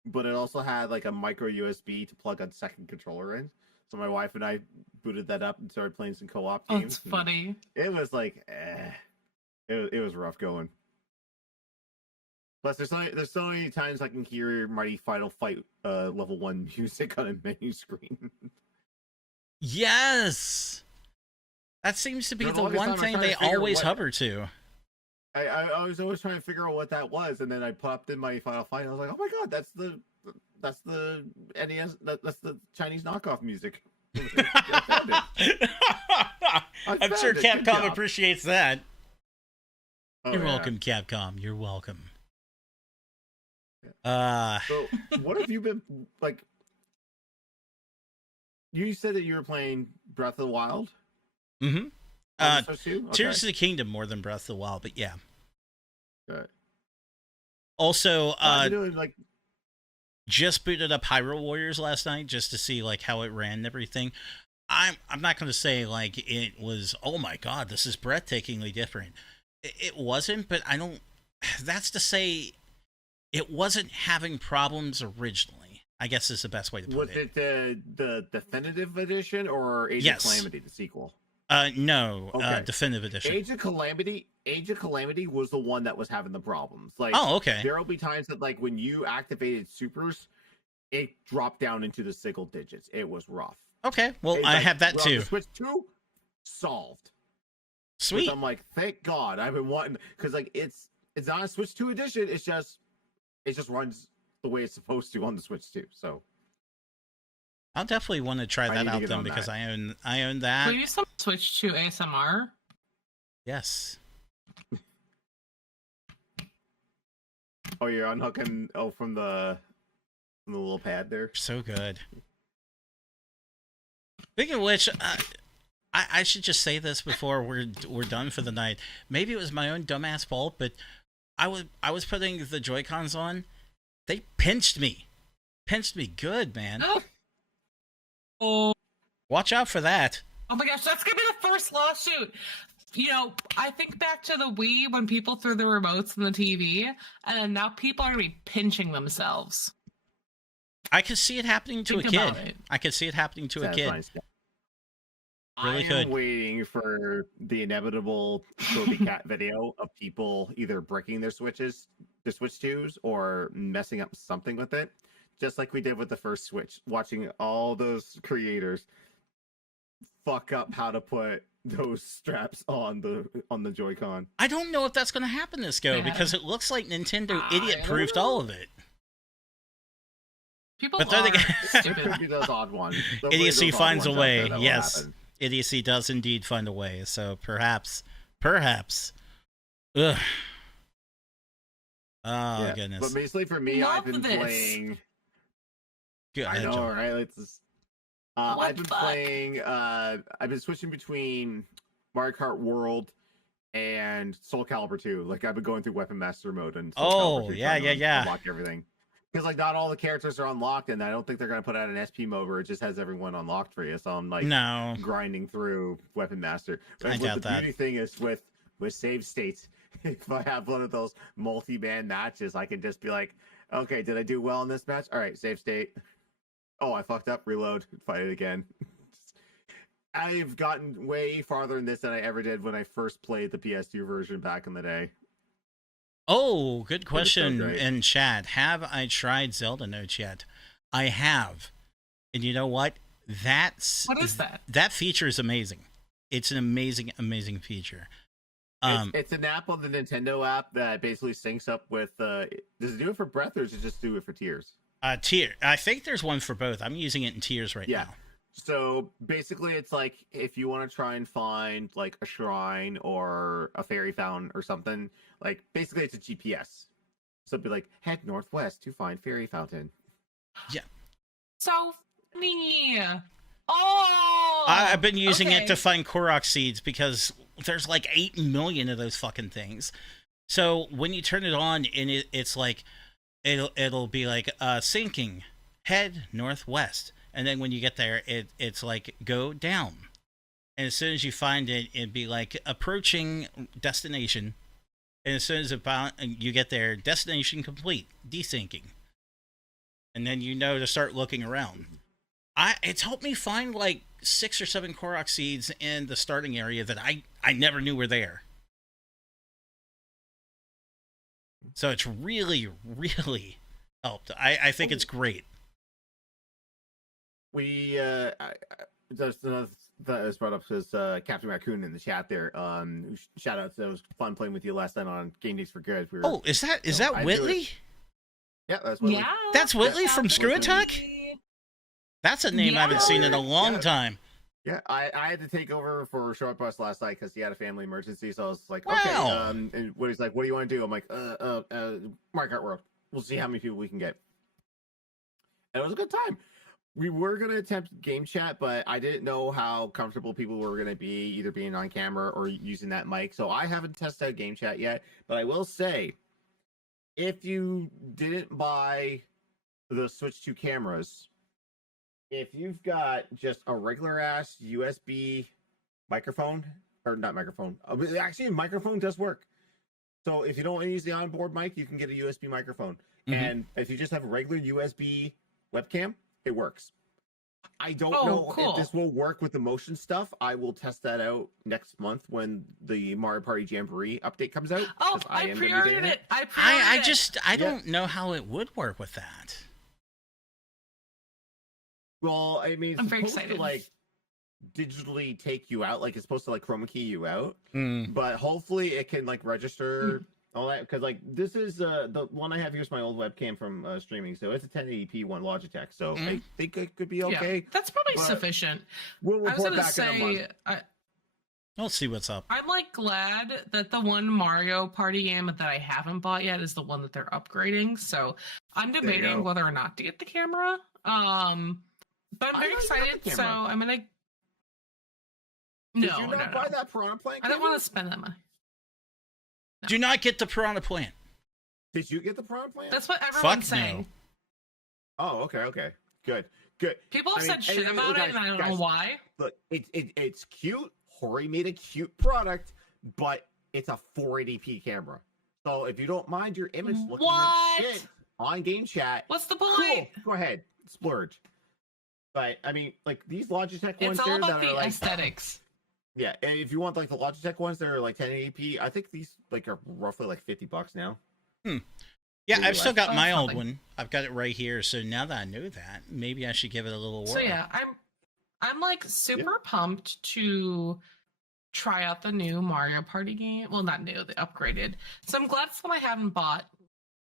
but it also had like a micro USB to plug a second controller in. So my wife and I booted that up and started playing some co-op games. That's funny. It was like, it was rough going. Plus, there's so many times I can hear Mighty Final Fight level 1 music on a menu screen. Yes, that seems to be the one thing they always hover to. I was always trying to figure out what that was, and then I popped in my Final Fight. And I was like, oh my god, that's the NES. That's the Chinese knockoff music. I'm sure Capcom appreciates that. Oh, You're welcome, Capcom. You're welcome. So what have you been like? You said that you were playing Breath of the Wild. Mm-hmm. Okay. Tears of the Kingdom more than Breath of the Wild, but yeah. Good. Also, doing, like, just booted up Hyrule Warriors last night just to see like how it ran and everything. I'm not going to say like it was, oh my god, this is breathtakingly different. It wasn't, but I don't. That's to say, it wasn't having problems originally, I guess is the best way to put it. Was it the definitive edition or Age of Calamity, the sequel? No, okay. Definitive edition. Age of Calamity was the one that was having the problems. Like, oh, okay. There will be times that like when you activated supers, it dropped down into the single digits. It was rough. Okay, well, I have that too. Switch 2 solved. Sweet. I'm like, thank God. I've been wanting, because like it's not a Switch 2 edition. It just runs the way it's supposed to on the Switch 2. So I'll definitely want to try that out then because I own that. Will you switch to ASMR? Yes. Oh, you're unhooking from the little pad there. So good. Speaking of which, I should just say this before we're done for the night. Maybe it was my own dumbass fault, but I was putting the Joy-Cons on. They pinched me good, man. Oh. Watch out for that. Oh my gosh, that's gonna be the first lawsuit. You know, I think back to the Wii when people threw the remotes in the TV, and now people are gonna be pinching themselves. I could see it happening to a kid. I could see it happening to a kid. Nice. Really I'm could. waiting for the inevitable Toby Cat video of people either breaking their Switch 2s, or messing up something with it, just like we did with the first Switch. Watching all those creators fuck up how to put those straps on the Joy-Con. I don't know if that's going to happen this go because it looks like Nintendo idiot-proofed all of it. People are stupid. Could be those odd ones. Idiocy finds a way. Yes, idiocy does indeed find a way. So perhaps. Ugh. Oh goodness. But basically, for me, I've Love been this. playing. Good. I know, right? Let's. What I've been the fuck? playing. I've been switching between Mario Kart World and Soul Calibur 2. Like I've been going through Weapon Master mode and Soul Calibur 2 yeah, trying to yeah. unlock everything. Because like not all the characters are unlocked, and I don't think they're gonna put out an SP mode where it just has everyone unlocked for you. So I'm like grinding through Weapon Master. I But doubt the that. beauty thing is with save states. If I have one of those multi-band matches, I can just be like, okay, did I do well in this match? All right, save state. Oh, I fucked up. Reload. Fight it again. I've gotten way farther in this than I ever did when I first played the PS2 version back in the day. Oh, good question great. in chat. Have I tried Zelda Notes yet? I have. And you know what? What is that? That feature is amazing. It's an amazing, amazing feature. It's an app on the Nintendo app that basically syncs up with. Does it do it for Breath or does it just do it for Tears? Tier. I think there's one for both. I'm using it in Tears right now. So basically, it's like if you want to try and find like a shrine or a fairy fountain or something, like basically it's a GPS. So it'd be like head northwest to find fairy fountain. Yeah. So funny. Oh, I've been using it to find Korok seeds because there's like 8 million of those fucking things. So when you turn it on and it's like it'll be like sinking, head northwest, and then when you get there it's like go down, and as soon as you find it, it'd be like approaching destination, and as soon as you get there, destination complete, desinking, and then you know to start looking around. It's helped me find like 6 or 7 Korok seeds in the starting area that I never knew were there. So it's really, really helped. I think it's great. We just another that was brought up as Captain Raccoon in the chat there. Shout out, it was fun playing with you last night on Game Days for Good. Is that Whitley? Yeah, that's Whitley. Yeah, That's Whitley from Screw Attack? That's a name I haven't seen in a long time. Yeah, I had to take over for Short Bus last night because he had a family emergency. So I was like, Wow. okay. And what he's like, what do you want to do? I'm like, Mario Kart World. We'll see how many people we can get. And it was a good time. We were going to attempt game chat, but I didn't know how comfortable people were going to be either being on camera or using that mic. So I haven't tested out game chat yet. But I will say, if you didn't buy the Switch 2 cameras, if you've got just a regular ass USB microphone, or not microphone, actually a microphone does work. So if you don't want to use the onboard mic, you can get a USB microphone. Mm-hmm. And if you just have a regular USB webcam, it works. I don't know if this will work with the motion stuff. I will test that out next month when the Mario Party Jamboree update comes out. Oh, I pre-ordered it. I don't know how it would work with that. Well, I mean, I'm very excited. To like digitally take you out, like it's supposed to like chroma key you out. But hopefully it can like register all that, because like this is the one I have here is my old webcam from streaming, so it's a 1080p one Logitech, so I think it could be okay. Yeah, that's probably sufficient. We'll report back in a month. We'll see what's up. I'm like glad that the one Mario Party game that I haven't bought yet is the one that they're upgrading. So I'm debating whether or not to get the camera. But I'm very excited, so I'm gonna. Did you not buy that Piranha Plant? I don't want to spend that money. No. Do not get the Piranha Plant. Did you get the Piranha Plant? That's what everyone's saying. No. Oh, okay. Good. People have said shit about it, and I don't know why. Look, it's cute. Hori made a cute product, but it's a 480p camera. So if you don't mind your image looking like shit on game chat, what's the point? Cool. Go ahead, splurge. But I mean, like these Logitech ones, it's all about that the are like aesthetics. Yeah, and if you want like the Logitech ones that are like 1080p, I think these like are roughly like $50 now. Yeah, maybe I've still got my old one. I've got it right here. So now that I know that, maybe I should give it a little whirl. So yeah, I'm like super pumped to try out the new Mario Party game. Well, not new, the upgraded. So I'm glad it's one I haven't bought.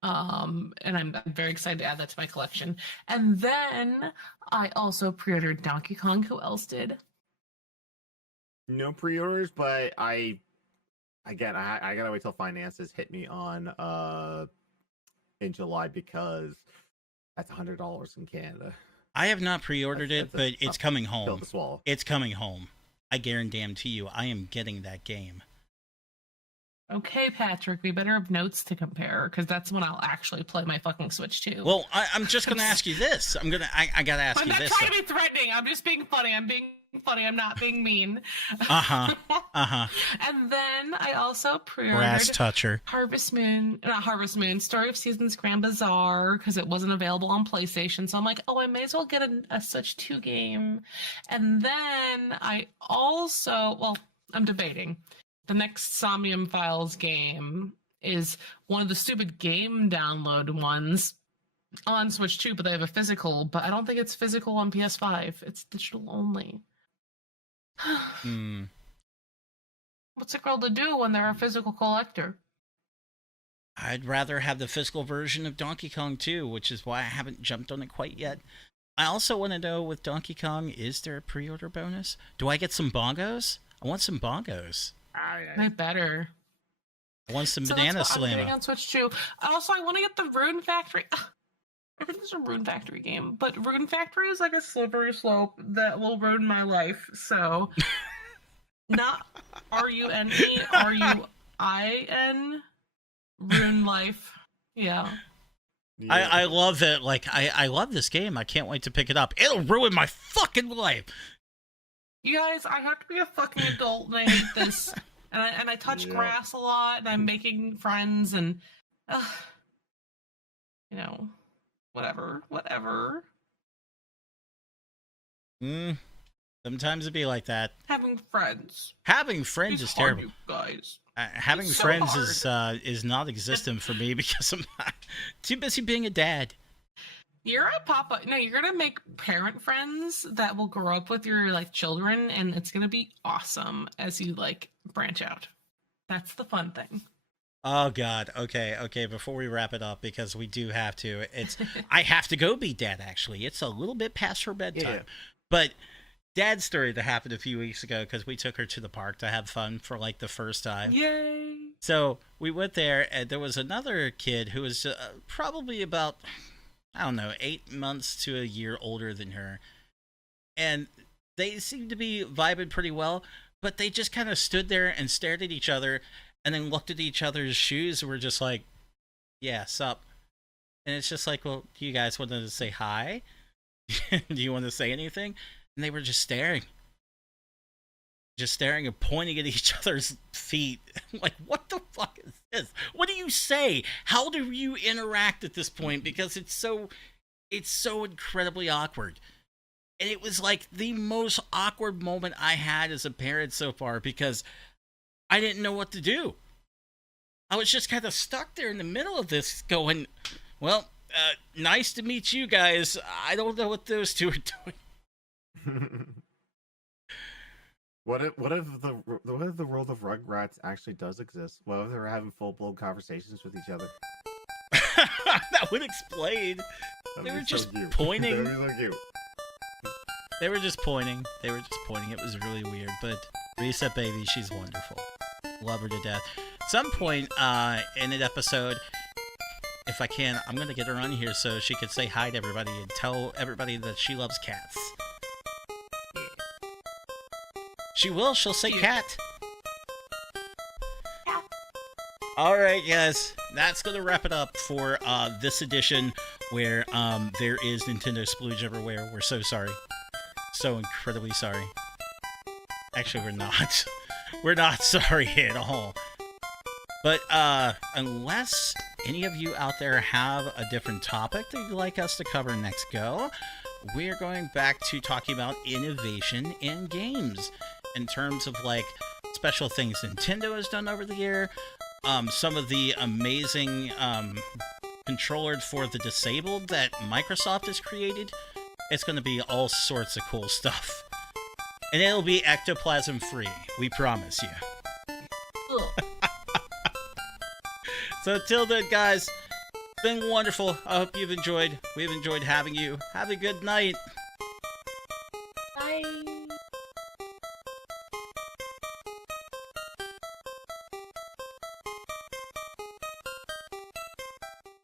And I'm very excited to add that to my collection. And then I also pre-ordered Donkey Kong. Who else did? No pre-orders, but I gotta wait till finances hit me on in July because that's $100 in Canada. I have not pre-ordered it, but it's coming Pill home. to swallow. It's coming home. I guarantee you, I am getting that game. Okay, Patrick, we better have notes to compare, because that's when I'll actually play my fucking Switch too. Well, I'm just gonna ask you this. I gotta ask you this. I'm not trying to be threatening. I'm just being funny. I'm being funny. I'm not being mean. And then I also pre-ordered Brass toucher. not Harvest Moon, Story of Seasons Grand Bazaar, because it wasn't available on PlayStation. So I'm like, oh, I may as well get a Switch 2 game. And then I also, well, I'm debating. The next Somnium Files game is one of the stupid game download ones on Switch 2, but they have a physical, but I don't think it's physical on PS5. It's digital only. What's a girl to do when they're a physical collector? I'd rather have the physical version of Donkey Kong 2, which is why I haven't jumped on it quite yet. I also want to know with Donkey Kong, is there a pre-order bonus? Do I get some bongos? I want some bongos. They better. I want some So Banana that's what I'm Slammer. getting on Switch 2. Also, I want to get the Rune Factory. I think there's a Rune Factory game, but Rune Factory is like a slippery slope that will ruin my life. So, not R-U-N-E, R-U-I-N, Rune Life. Yeah. I love it. Like, I love this game. I can't wait to pick it up. It'll ruin my fucking life. You guys, I have to be a fucking adult and I hate this. And I touch grass a lot and I'm making friends and, you know, whatever. Sometimes it'd be like that. Having friends. Having friends is terrible. You guys. Having It's so friends hard. is not existent for me because I'm too busy being a dad. You're a papa. No, you're gonna make parent friends that will grow up with your like children, and it's gonna be awesome as you like branch out. That's the fun thing. Oh God. Okay. Before we wrap it up, because we do have to. I have to go be dad. Actually, it's a little bit past her bedtime. Yeah. But dad's story that happened a few weeks ago because we took her to the park to have fun for like the first time. Yay! So we went there, and there was another kid who was probably about, I don't know, 8 months to a year older than her. And they seemed to be vibing pretty well, but they just kind of stood there and stared at each other and then looked at each other's shoes and were just like, yeah, sup. And it's just like, well, do you guys want to say hi? Do you want to say anything? And they were just staring. Just staring and pointing at each other's feet. Like, what the fuck is this? What do you say? How do you interact at this point? Because it's so incredibly awkward. And it was like the most awkward moment I had as a parent so far because I didn't know what to do. I was just kind of stuck there in the middle of this going, well, nice to meet you guys. I don't know what those two are doing. What if the world of Rugrats actually does exist? What if they're having full-blown conversations with each other? That would explain. They were just pointing. That'd be so cute. They were just pointing. It was really weird. But Reset Baby, she's wonderful. Love her to death. Some point in an episode, if I can, I'm going to get her on here so she could say hi to everybody and tell everybody that she loves cats. She will. She'll say cat. Alright, guys. That's going to wrap it up for this edition where there is Nintendo splooge everywhere. We're so sorry. So incredibly sorry. Actually, we're not. We're not sorry at all. But unless any of you out there have a different topic that you'd like us to cover next go, we're going back to talking about innovation in games in terms of like special things Nintendo has done over the year, some of the amazing controllers for the disabled that Microsoft has created. It's going to be all sorts of cool stuff. And it'll be ectoplasm free, we promise you. So until then, guys, it's been wonderful. I hope you've enjoyed. We've enjoyed having you. Have a good night.